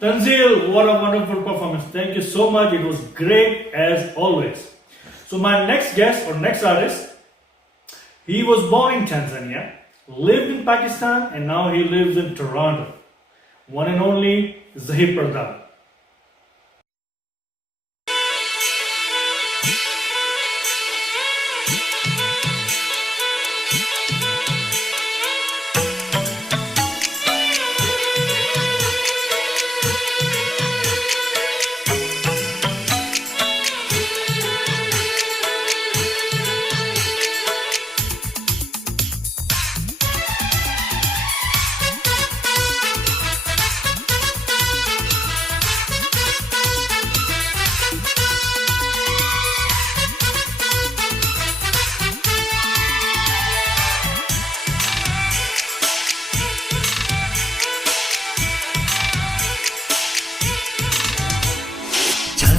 Tanzil, what a wonderful performance. Thank you so much. It was great as always. So my next guest or next artist, he was born in Tanzania, lived in Pakistan, and now he lives in Toronto. One and only Zahir Pradhan.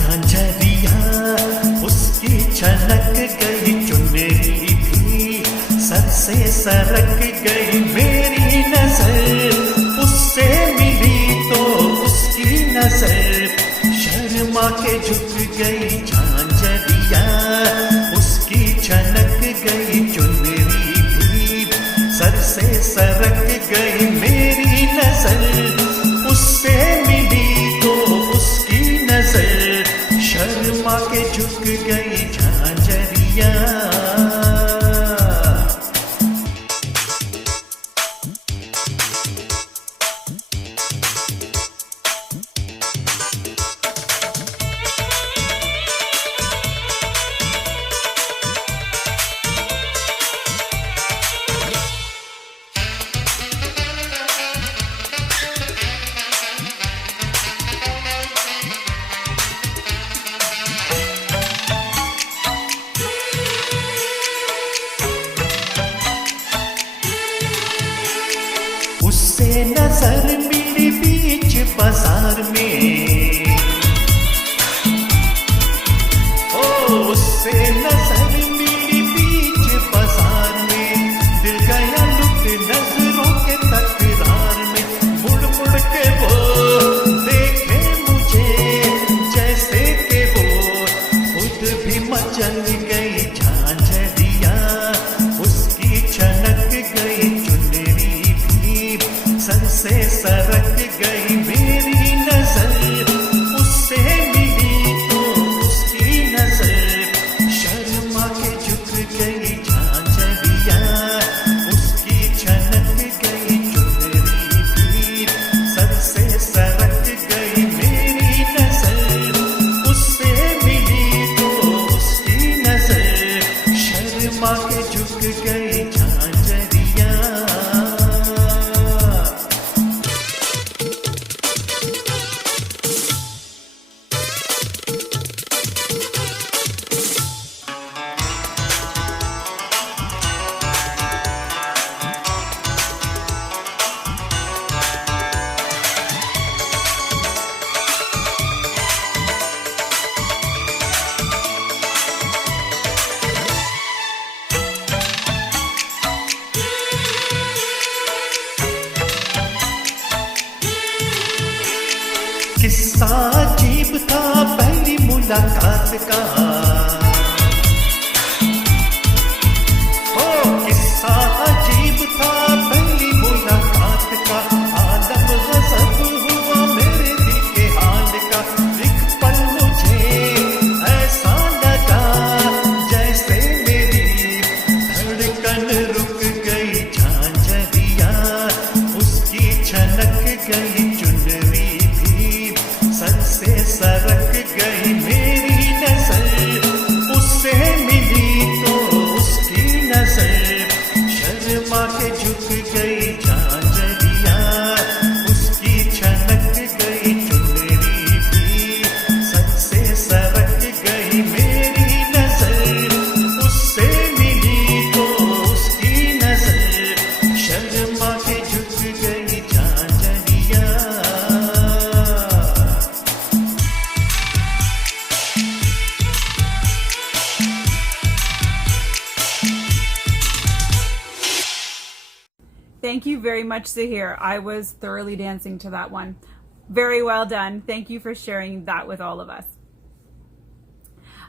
Jhajharia उसकी छलक गई चुनरी भी sir से सरक गई मेरी नजर उससे मिली तो उसकी नजर शर्मा के झुक गई झांझरिया उसकी छलक गई चुनरी भी सर से सरक गई मेरी नजर उससे मिली तो उसकी नजर शर्मा के झुक गई झांझरिया उससे नजर मिली बीच बाजार में ओ उससे नजर मिली बीच बाजार में दिल गया लुट नजरों के तकरार में मुड़ मुड़ के वो देखे मुझे जैसे के वो खुद भी मचल गई झांझरिया उसकी छनक गई सर से सरक गई मेरी नजर उससे मिली तो उसकी नजर शर्मा के झुक गई झांझरिया उसकी छनक गई चुनरी भी सर से सरक गई मेरी नजर उससे मिली तो उसकी नजर शर्मा के झुक गई झांझरिया किस्सा अजीब था पहली मुलाकात का ओ किस्सा अजीब था पहली मुलाकात का आलम गजब हुआ मेरे दिल के हाल का एक पल मुझे ऐसा लगा जैसे मेरी धड़कन रुक गई झांझरिया उसकी छनक गई चुनरी सर से सरक गई मेरी नजर उससे मिली तो उसकी नजर शर्मा के झुक गई झांझरिया उसकी छनक गई चुनरी भी सर से सरक गई मेरी नजर उससे मिली तो उसकी नजर शर्मा के झुक गई Jhajharia Thank you very much, Zahir. I was thoroughly dancing to that one. Very well done. Thank you for sharing that with all of us.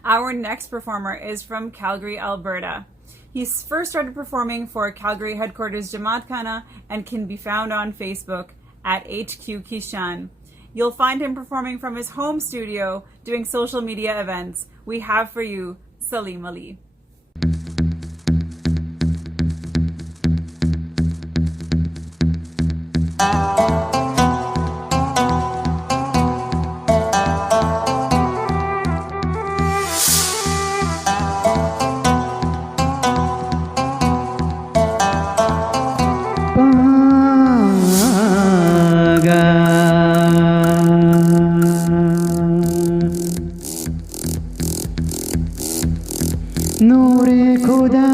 Our next performer is from Calgary, Alberta. He first started performing for Calgary headquarters Jamaat Khana and can be found on Facebook at HQ Kishan. You'll find him performing from his home studio, doing social media events. We have for you Salim Ali. नूरे खुदा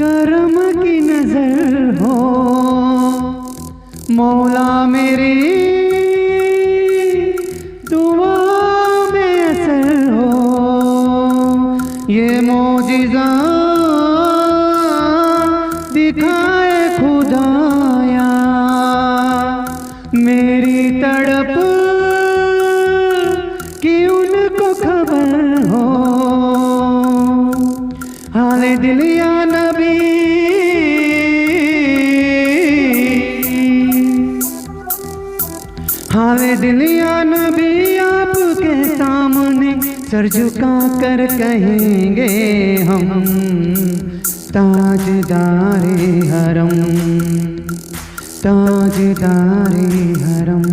करम की नजर हो मौला मेरी दुआ में असर हो ये मौजिज़ा दिखाए खुदाया मेरी तड़प कि उनको खबर हो हाले दिल या नबी हाले दिल या नबी आपके सामने सर झुका कर कहेंगे हम ताजदारे हरम ताजदारे हरम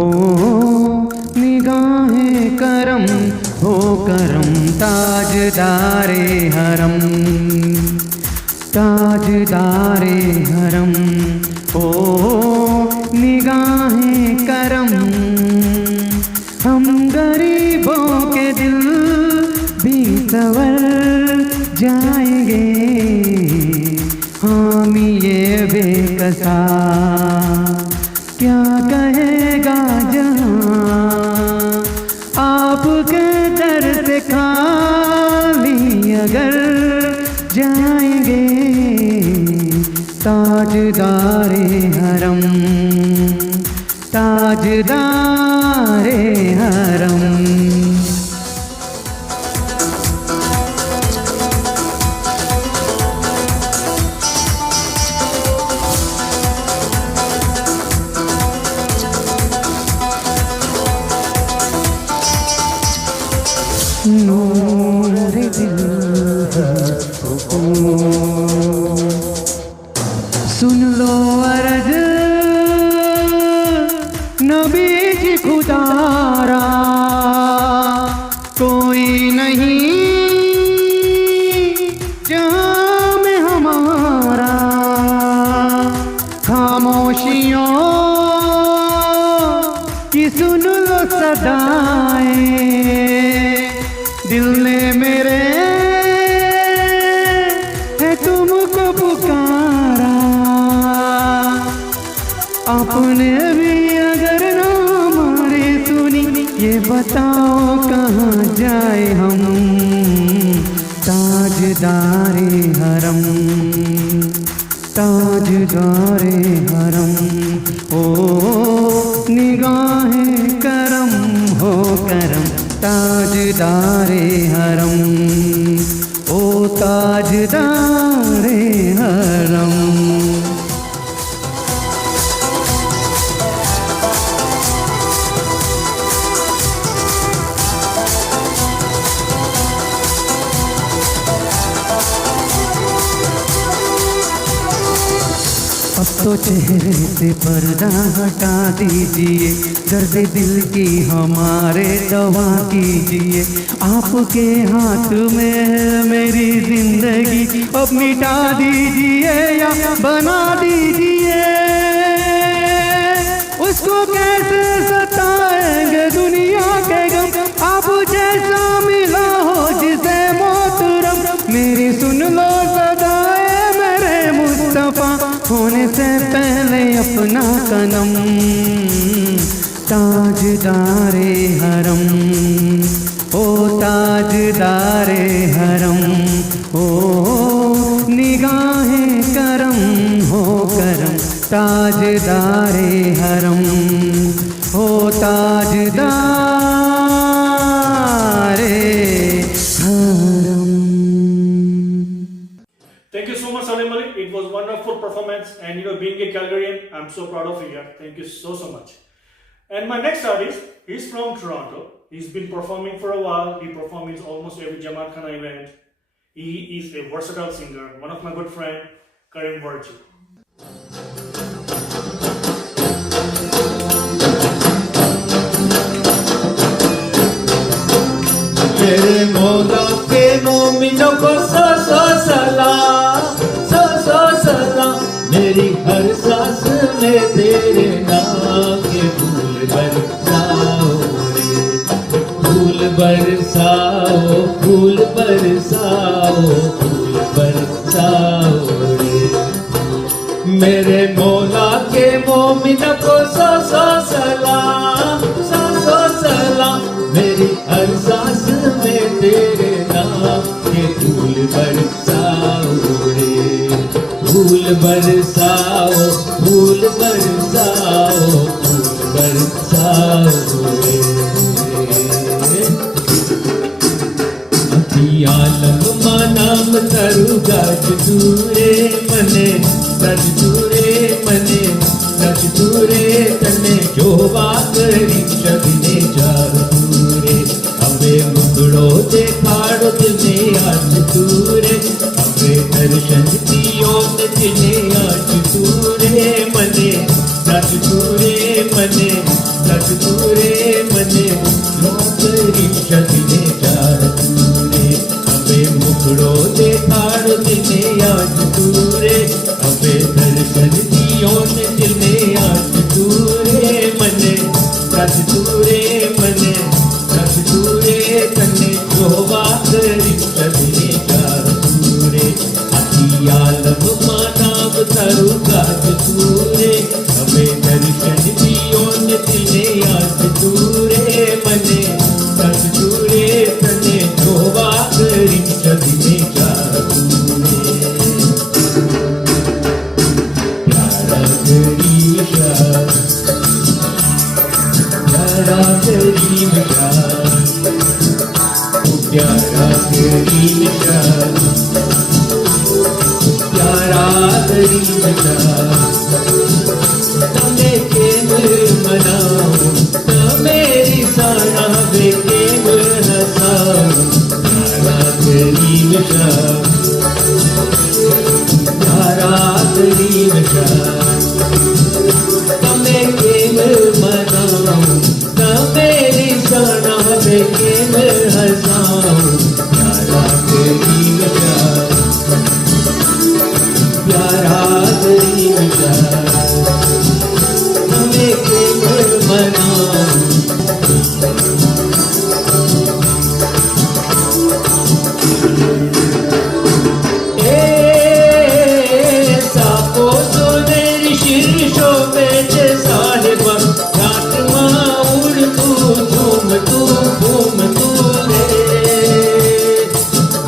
ओ निगाहे करम हो करम ताजदारे हरम ताजदारे हरम ओ निगाहे करम हम गरीबों के दिल भी संवर जाएंगे हामी ये बेकसा क्या कहेगा जहां आपके दर से खाली अगर जाएंगे ताजदारे हरम ताजदारे हरम नूर दिल सुन लो अर्ज नबी जी खुदारा कोई नहीं जहां में हमारा खामोशियों की सुन लो सदाएं दिल ने मेरे है तुमको पुकारा आपने भी अगर ना हमारी सुनी ये बताओ कहाँ जाए हम ताजदारे हरम ताजदारे हरम ओ निगाहे करम हो करम ताजदारे हरम ओ ताजदारे हरम अब तो चेहरे से पर्दा हटा दीजिए दर्द दिल की हमारे दवा कीजिए आपके हाथ में है मेरी जिंदगी अब मिटा दीजिए या बना दीजिए उसको कैसे सताएंगे दुनिया के गम आप जैसा मिला हो जिसे मोहतरम मेरी सुन लो सदाए मेरे मुस्तफा होने से पहले अपना कदम ताजदारे हरम ओ ताजदारे हरम ओ निगाहे करम हो करम ताजदारे हरम हो ताजदारे हरम। Thank you so much, Salim Ali. It was wonderful performance, and being a Calgarian, I'm so proud of you. Thank you so much. And my next artist, he's from Toronto. He's been performing for a while. He performs almost every Jamaat Khana event. He is a versatile singer. One of my good friend, Karim Virji. मेरे मौला के मोमिनों को सो सो सलाम, मेरी हर सांस में तेरे नाम के फूल बरसाओ रे, फूल बरसाओ, फूल बरसाओ, फूल बरसाओ रे। मेरे मौला के मोमिनों को सो सो सलाम, मेरी हर सांस में तेरे नाम के फूल बरसाओ रे, फूल बरसाओ, फूल बरसाओ, फूल बरसाओ रे। आलम मानाम तरुगा दूरे मने, सज दूरे मने, सज दूरे तने जो वाकरी शबिने जार दूरे। अबे मुगड़ो देखाड़ो तिने आज दूरे, अबे दर्शन दियो तिने आज दूरे मने, सज दूरे मने, सज दूरे मने, वाकरी शबिने जार दूरे। अबे मुगड़ो देखाड़ो तिने आज दूरे, अबे दर्शन दियो तिने आज दूरे मने, सज दूरे मने, सज दूरे तने जो वाकरी शबिने जार दूरे। अति आलम मानाव तरुगा दूरे, अबे दर्शन दियो तिने आज दूरे मने, सज दूरे तने जो वाकरी शबिने जार दूरे। प्यारा गरीब शाह, प्यारा गरीब शाह, प्यारा गरीब शाह, प्यारा गरीब शाह। तमें केवल मनाओ, मेरी सारा बे केवल हंसाओ। प्यारा गरीब शाह, प्यारा गरीब शाह, तमें केवल मनाओ, मेरी सारा बे केवल हंसाओ। प्यारा गरीब शाह, प्यारा गरीब शाह, तमें केवल मनाओ। सापो सोनेरी शीर्षों में साहिबा, रात माउड़ तू झूम तू घूम तू रे।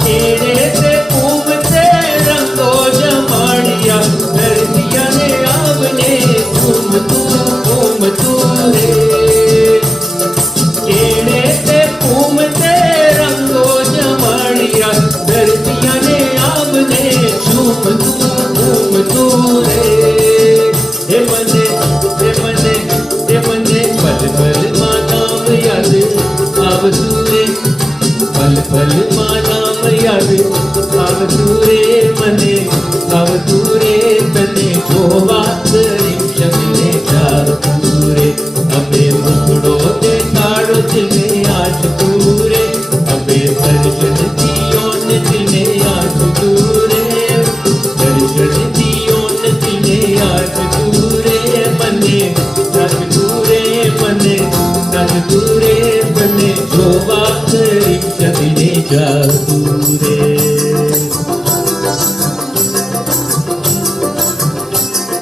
तेरे से घूमते रंगो जमाड़िया, धरतिया ने आपने घूम तू रे। तेरे से घूमते रंगो जमाड़िया, धरतिया ने आपने झूम तू रे। हे मने, हे मने, हे मने, पल पल मानाम याद आव तूरे, पल पल मानाम याद आव तूरे मने, आव तूरे तने जो वाकरी शबिने जार दूरे। अबे मुगड़ो देखाड़ो तिने आज दूरे, अबे दर्शन दियो तिने आज दूरे, दर्शन दियो तिने आज दूरे मने, सज दूरे मने, सज दूरे मने, जो वाकरी शबिने जार दूरे।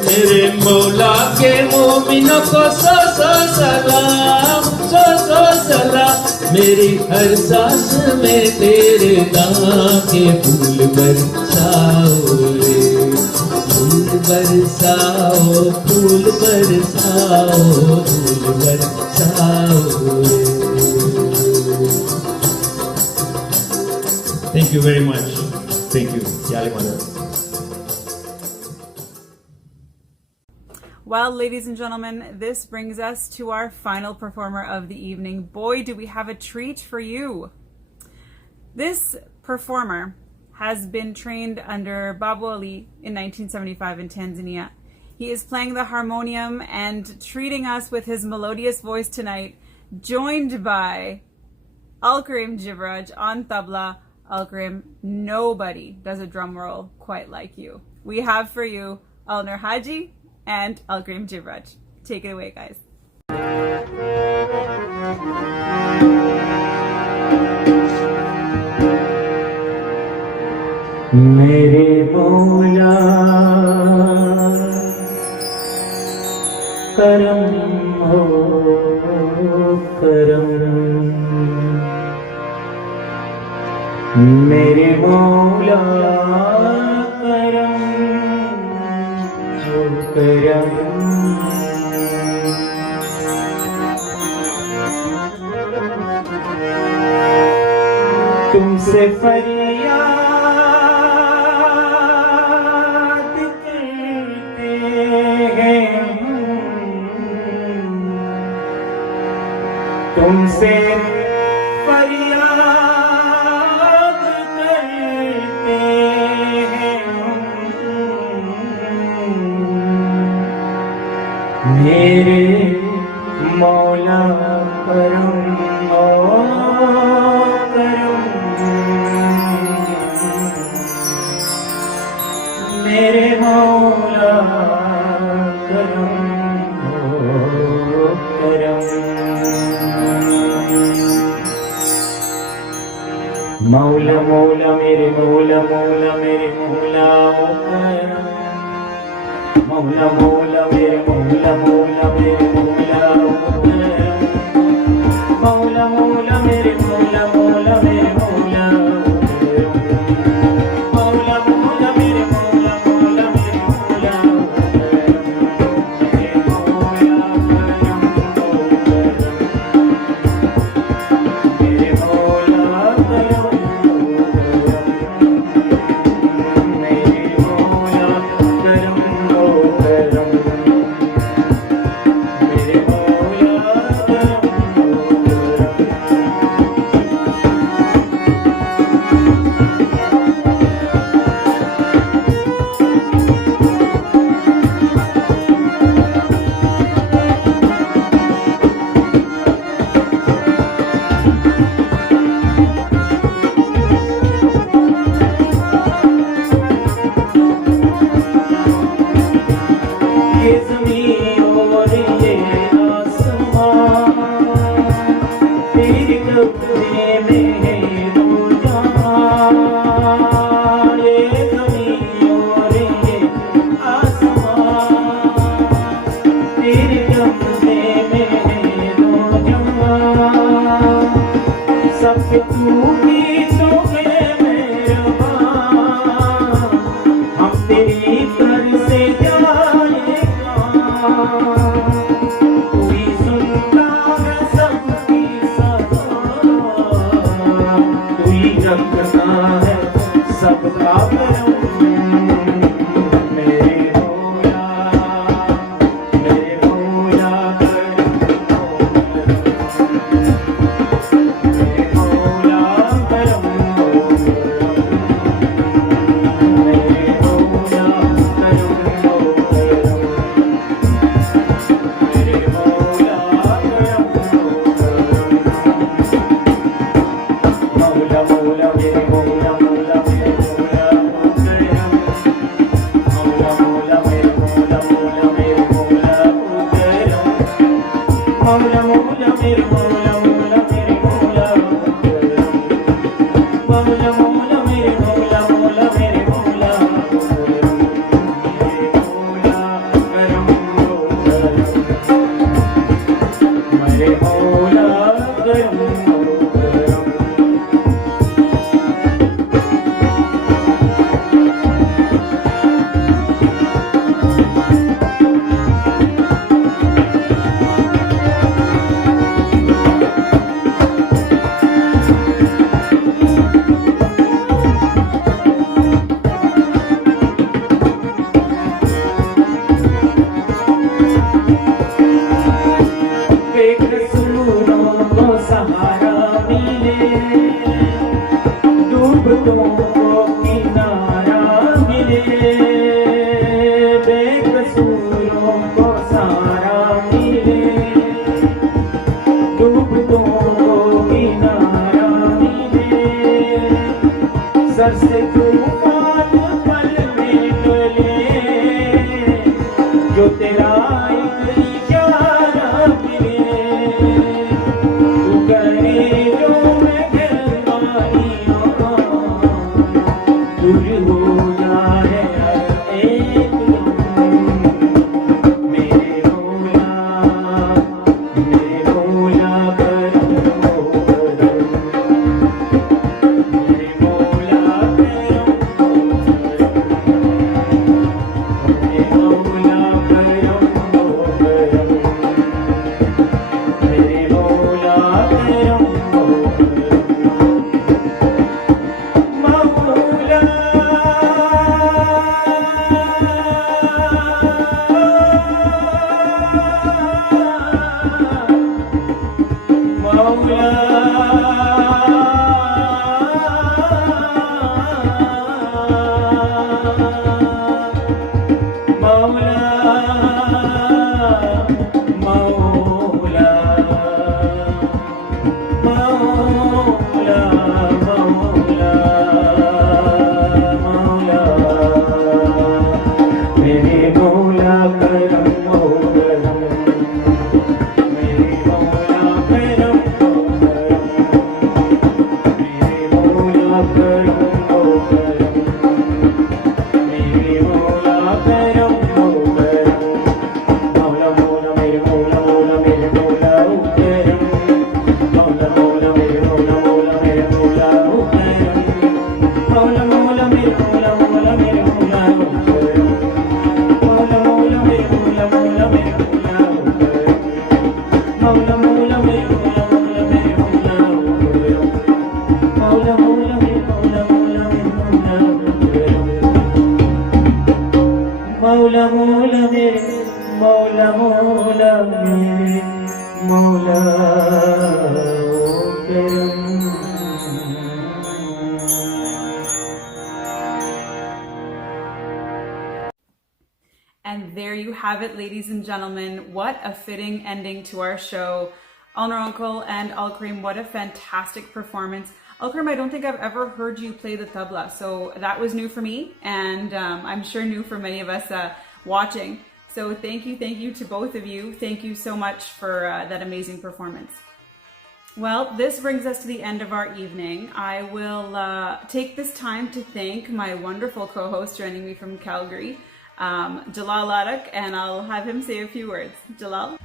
मेरे मौला के मोमिनों को सो सो सलाम, सो सो सलाम, मेरी हर सांस में तेरे नाम के फूल बरसाओ रे, फूल बरसाओ फूल बरसाओ फूल बरसाओ रे। Thank you very much. Thank you, Yali Mother. Well, ladies and gentlemen, this brings us to our final performer of the evening. Boy, do we have a treat for you. This performer has been trained under Babu Ali in 1975 in Tanzania. He is playing the harmonium and treating us with his melodious voice tonight, joined by Al-Karim Jibraj on tabla. Al-Karim, nobody does a drum roll quite like you. We have for you Al-Nur Haji and Al-Karim Jibraj. Take it away, guys. मेरे मौला करम हो करम, मेरे मौला करम हो करम। तुमसे फरियाद करते हैं तुमसे फरियाद करते हैं मेरे मौला करम हो करम, मेरे मौला करम हो करम। मौला मौला मेरे मौला मौला मेरे मौला ओ करम, मौला मौला मेरे मौला मौला मेरे मौला ओ करम, मौला मौला मेरे मौला मौला मेरे मौला ओ करम, मौला मौला मेरे मौला मौला मेरे मौला ओ करम, मेरे मौला करम ओ करम, मेरे मौला करम ओ करम, मेरे मौला करम ओ करम, मेरे मौला करम ओ ये ज़मीन और ये आसमां तेरे कब्ज़े में है दो जहां, ये ज़मीन और ये आसमां तेरे कब्ज़े में है दो जहां, सब पे तू भी तो है मेहरबान, हम तेरी तर से जाएगा, कोई सुनता है सबकी सदा, कोई रखता है सबका करम, मेरे मौला करम हो करम, मेरे मौला करम हो करम, मेरे मौला करम हो करम, मेरे मौला करम हो करम, मौला मौला मेरे मौला मौला मेरे मौला हो करम, मौला मौला मेरे मौला मौला मेरे मौला हो करम, मौला मौला मेरे मौला मौला मेरे मौला हो करम, मौला मौला मेरे मौला मौला मेरे मौला हो करम, मेरे मौला करम हो करम, मेरे मौला करम हो करम। And there you have it, ladies and gentlemen. What a fitting ending to our show. Alnur Uncle and Al-Kareem, what a fantastic performance. Al-Kareem, I don't think I've ever heard you play the tabla, so that was new for me, and I'm sure new for many of us watching. So thank you to both of you. Thank you so much for that amazing performance. Well, this brings us to the end of our evening. I will take this time to thank my wonderful co-host joining me from Calgary, Jalal Ladak, and I'll have him say a few words. Jalal?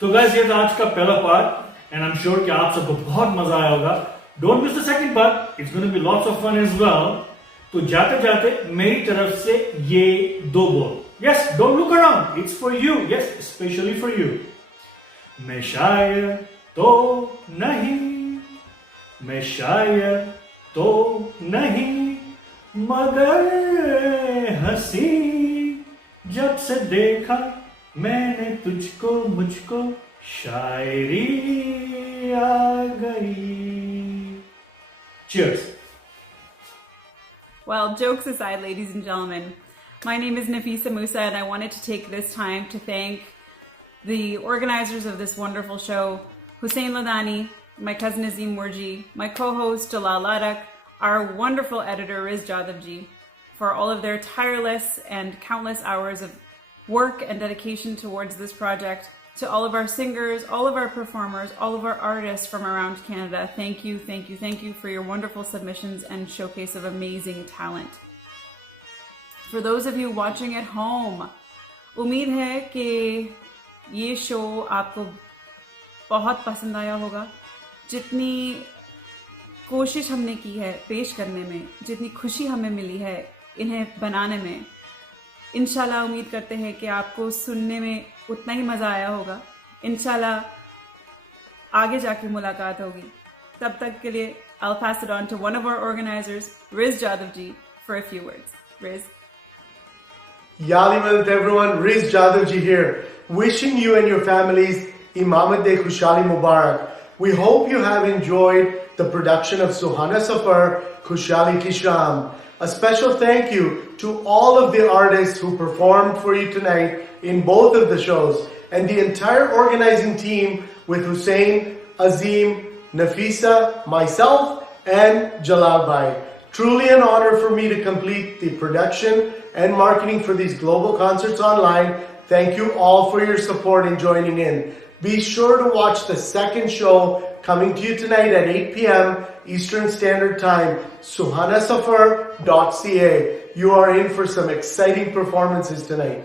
तो guys, ये था आज का पहला part and I'm sure कि आप सबको बहुत मजा आया होगा. Don't miss the second part. It's going to be lots of fun as well. तो जाते जाते मेरी तरफ से ये दो बोल. Yes, don't look around. It's for you. Yes, especially for you. मैं शायर तो नहीं, मैं शायर तो नहीं, मगर हंसी जब से देखा मैंने तुझको मुझको शायरी आ गई. Cheers. Well, jokes aside, ladies and gentlemen, my name is Nafisa Musa, and I wanted to take this time to thank the organizers of this wonderful show, Hussein Ladani, my cousin Azim Murji, my co-host Jalal Ladak, our wonderful editor Riz Jadavji, for all of their tireless and countless hours of work and dedication towards this project. To all of our singers, all of our performers, all of our artists from around Canada, thank you for your wonderful submissions and showcase of amazing talent. For those of you watching at home, उम्मीद है कि ये show आपको बहुत पसंद आया होगा. जितनी कोशिश हमने की है पेश करने में, जितनी खुशी हमें मिली है इन्हें बनाने में, इंशाल्लाह उम्मीद करते हैं कि आपको सुनने में उतना ही मज़ा आया होगा. इंशाल्लाह आगे जाके मुलाकात होगी. तब तक के लिए I'll pass it on to one of our organizers, Riz Jadavji, for a few words. Riz. Yalimat everyone, Riz Jadavji here, wishing you and your families Imamad-e Khushali Mubarak. We hope you have enjoyed the production of Suhana Safar, Khushali Ki Sham. A special thank you to all of the artists who performed for you tonight in both of the shows, and the entire organizing team with Hussein, Azim, Nafisa, myself, and Jalal Bhai. Truly an honor for me to complete the production and marketing for these global concerts online. Thank you all for your support and joining in. Be sure to watch the second show coming to you tonight at 8 p.m. Eastern Standard Time, suhanasafar.ca. You are in for some exciting performances tonight.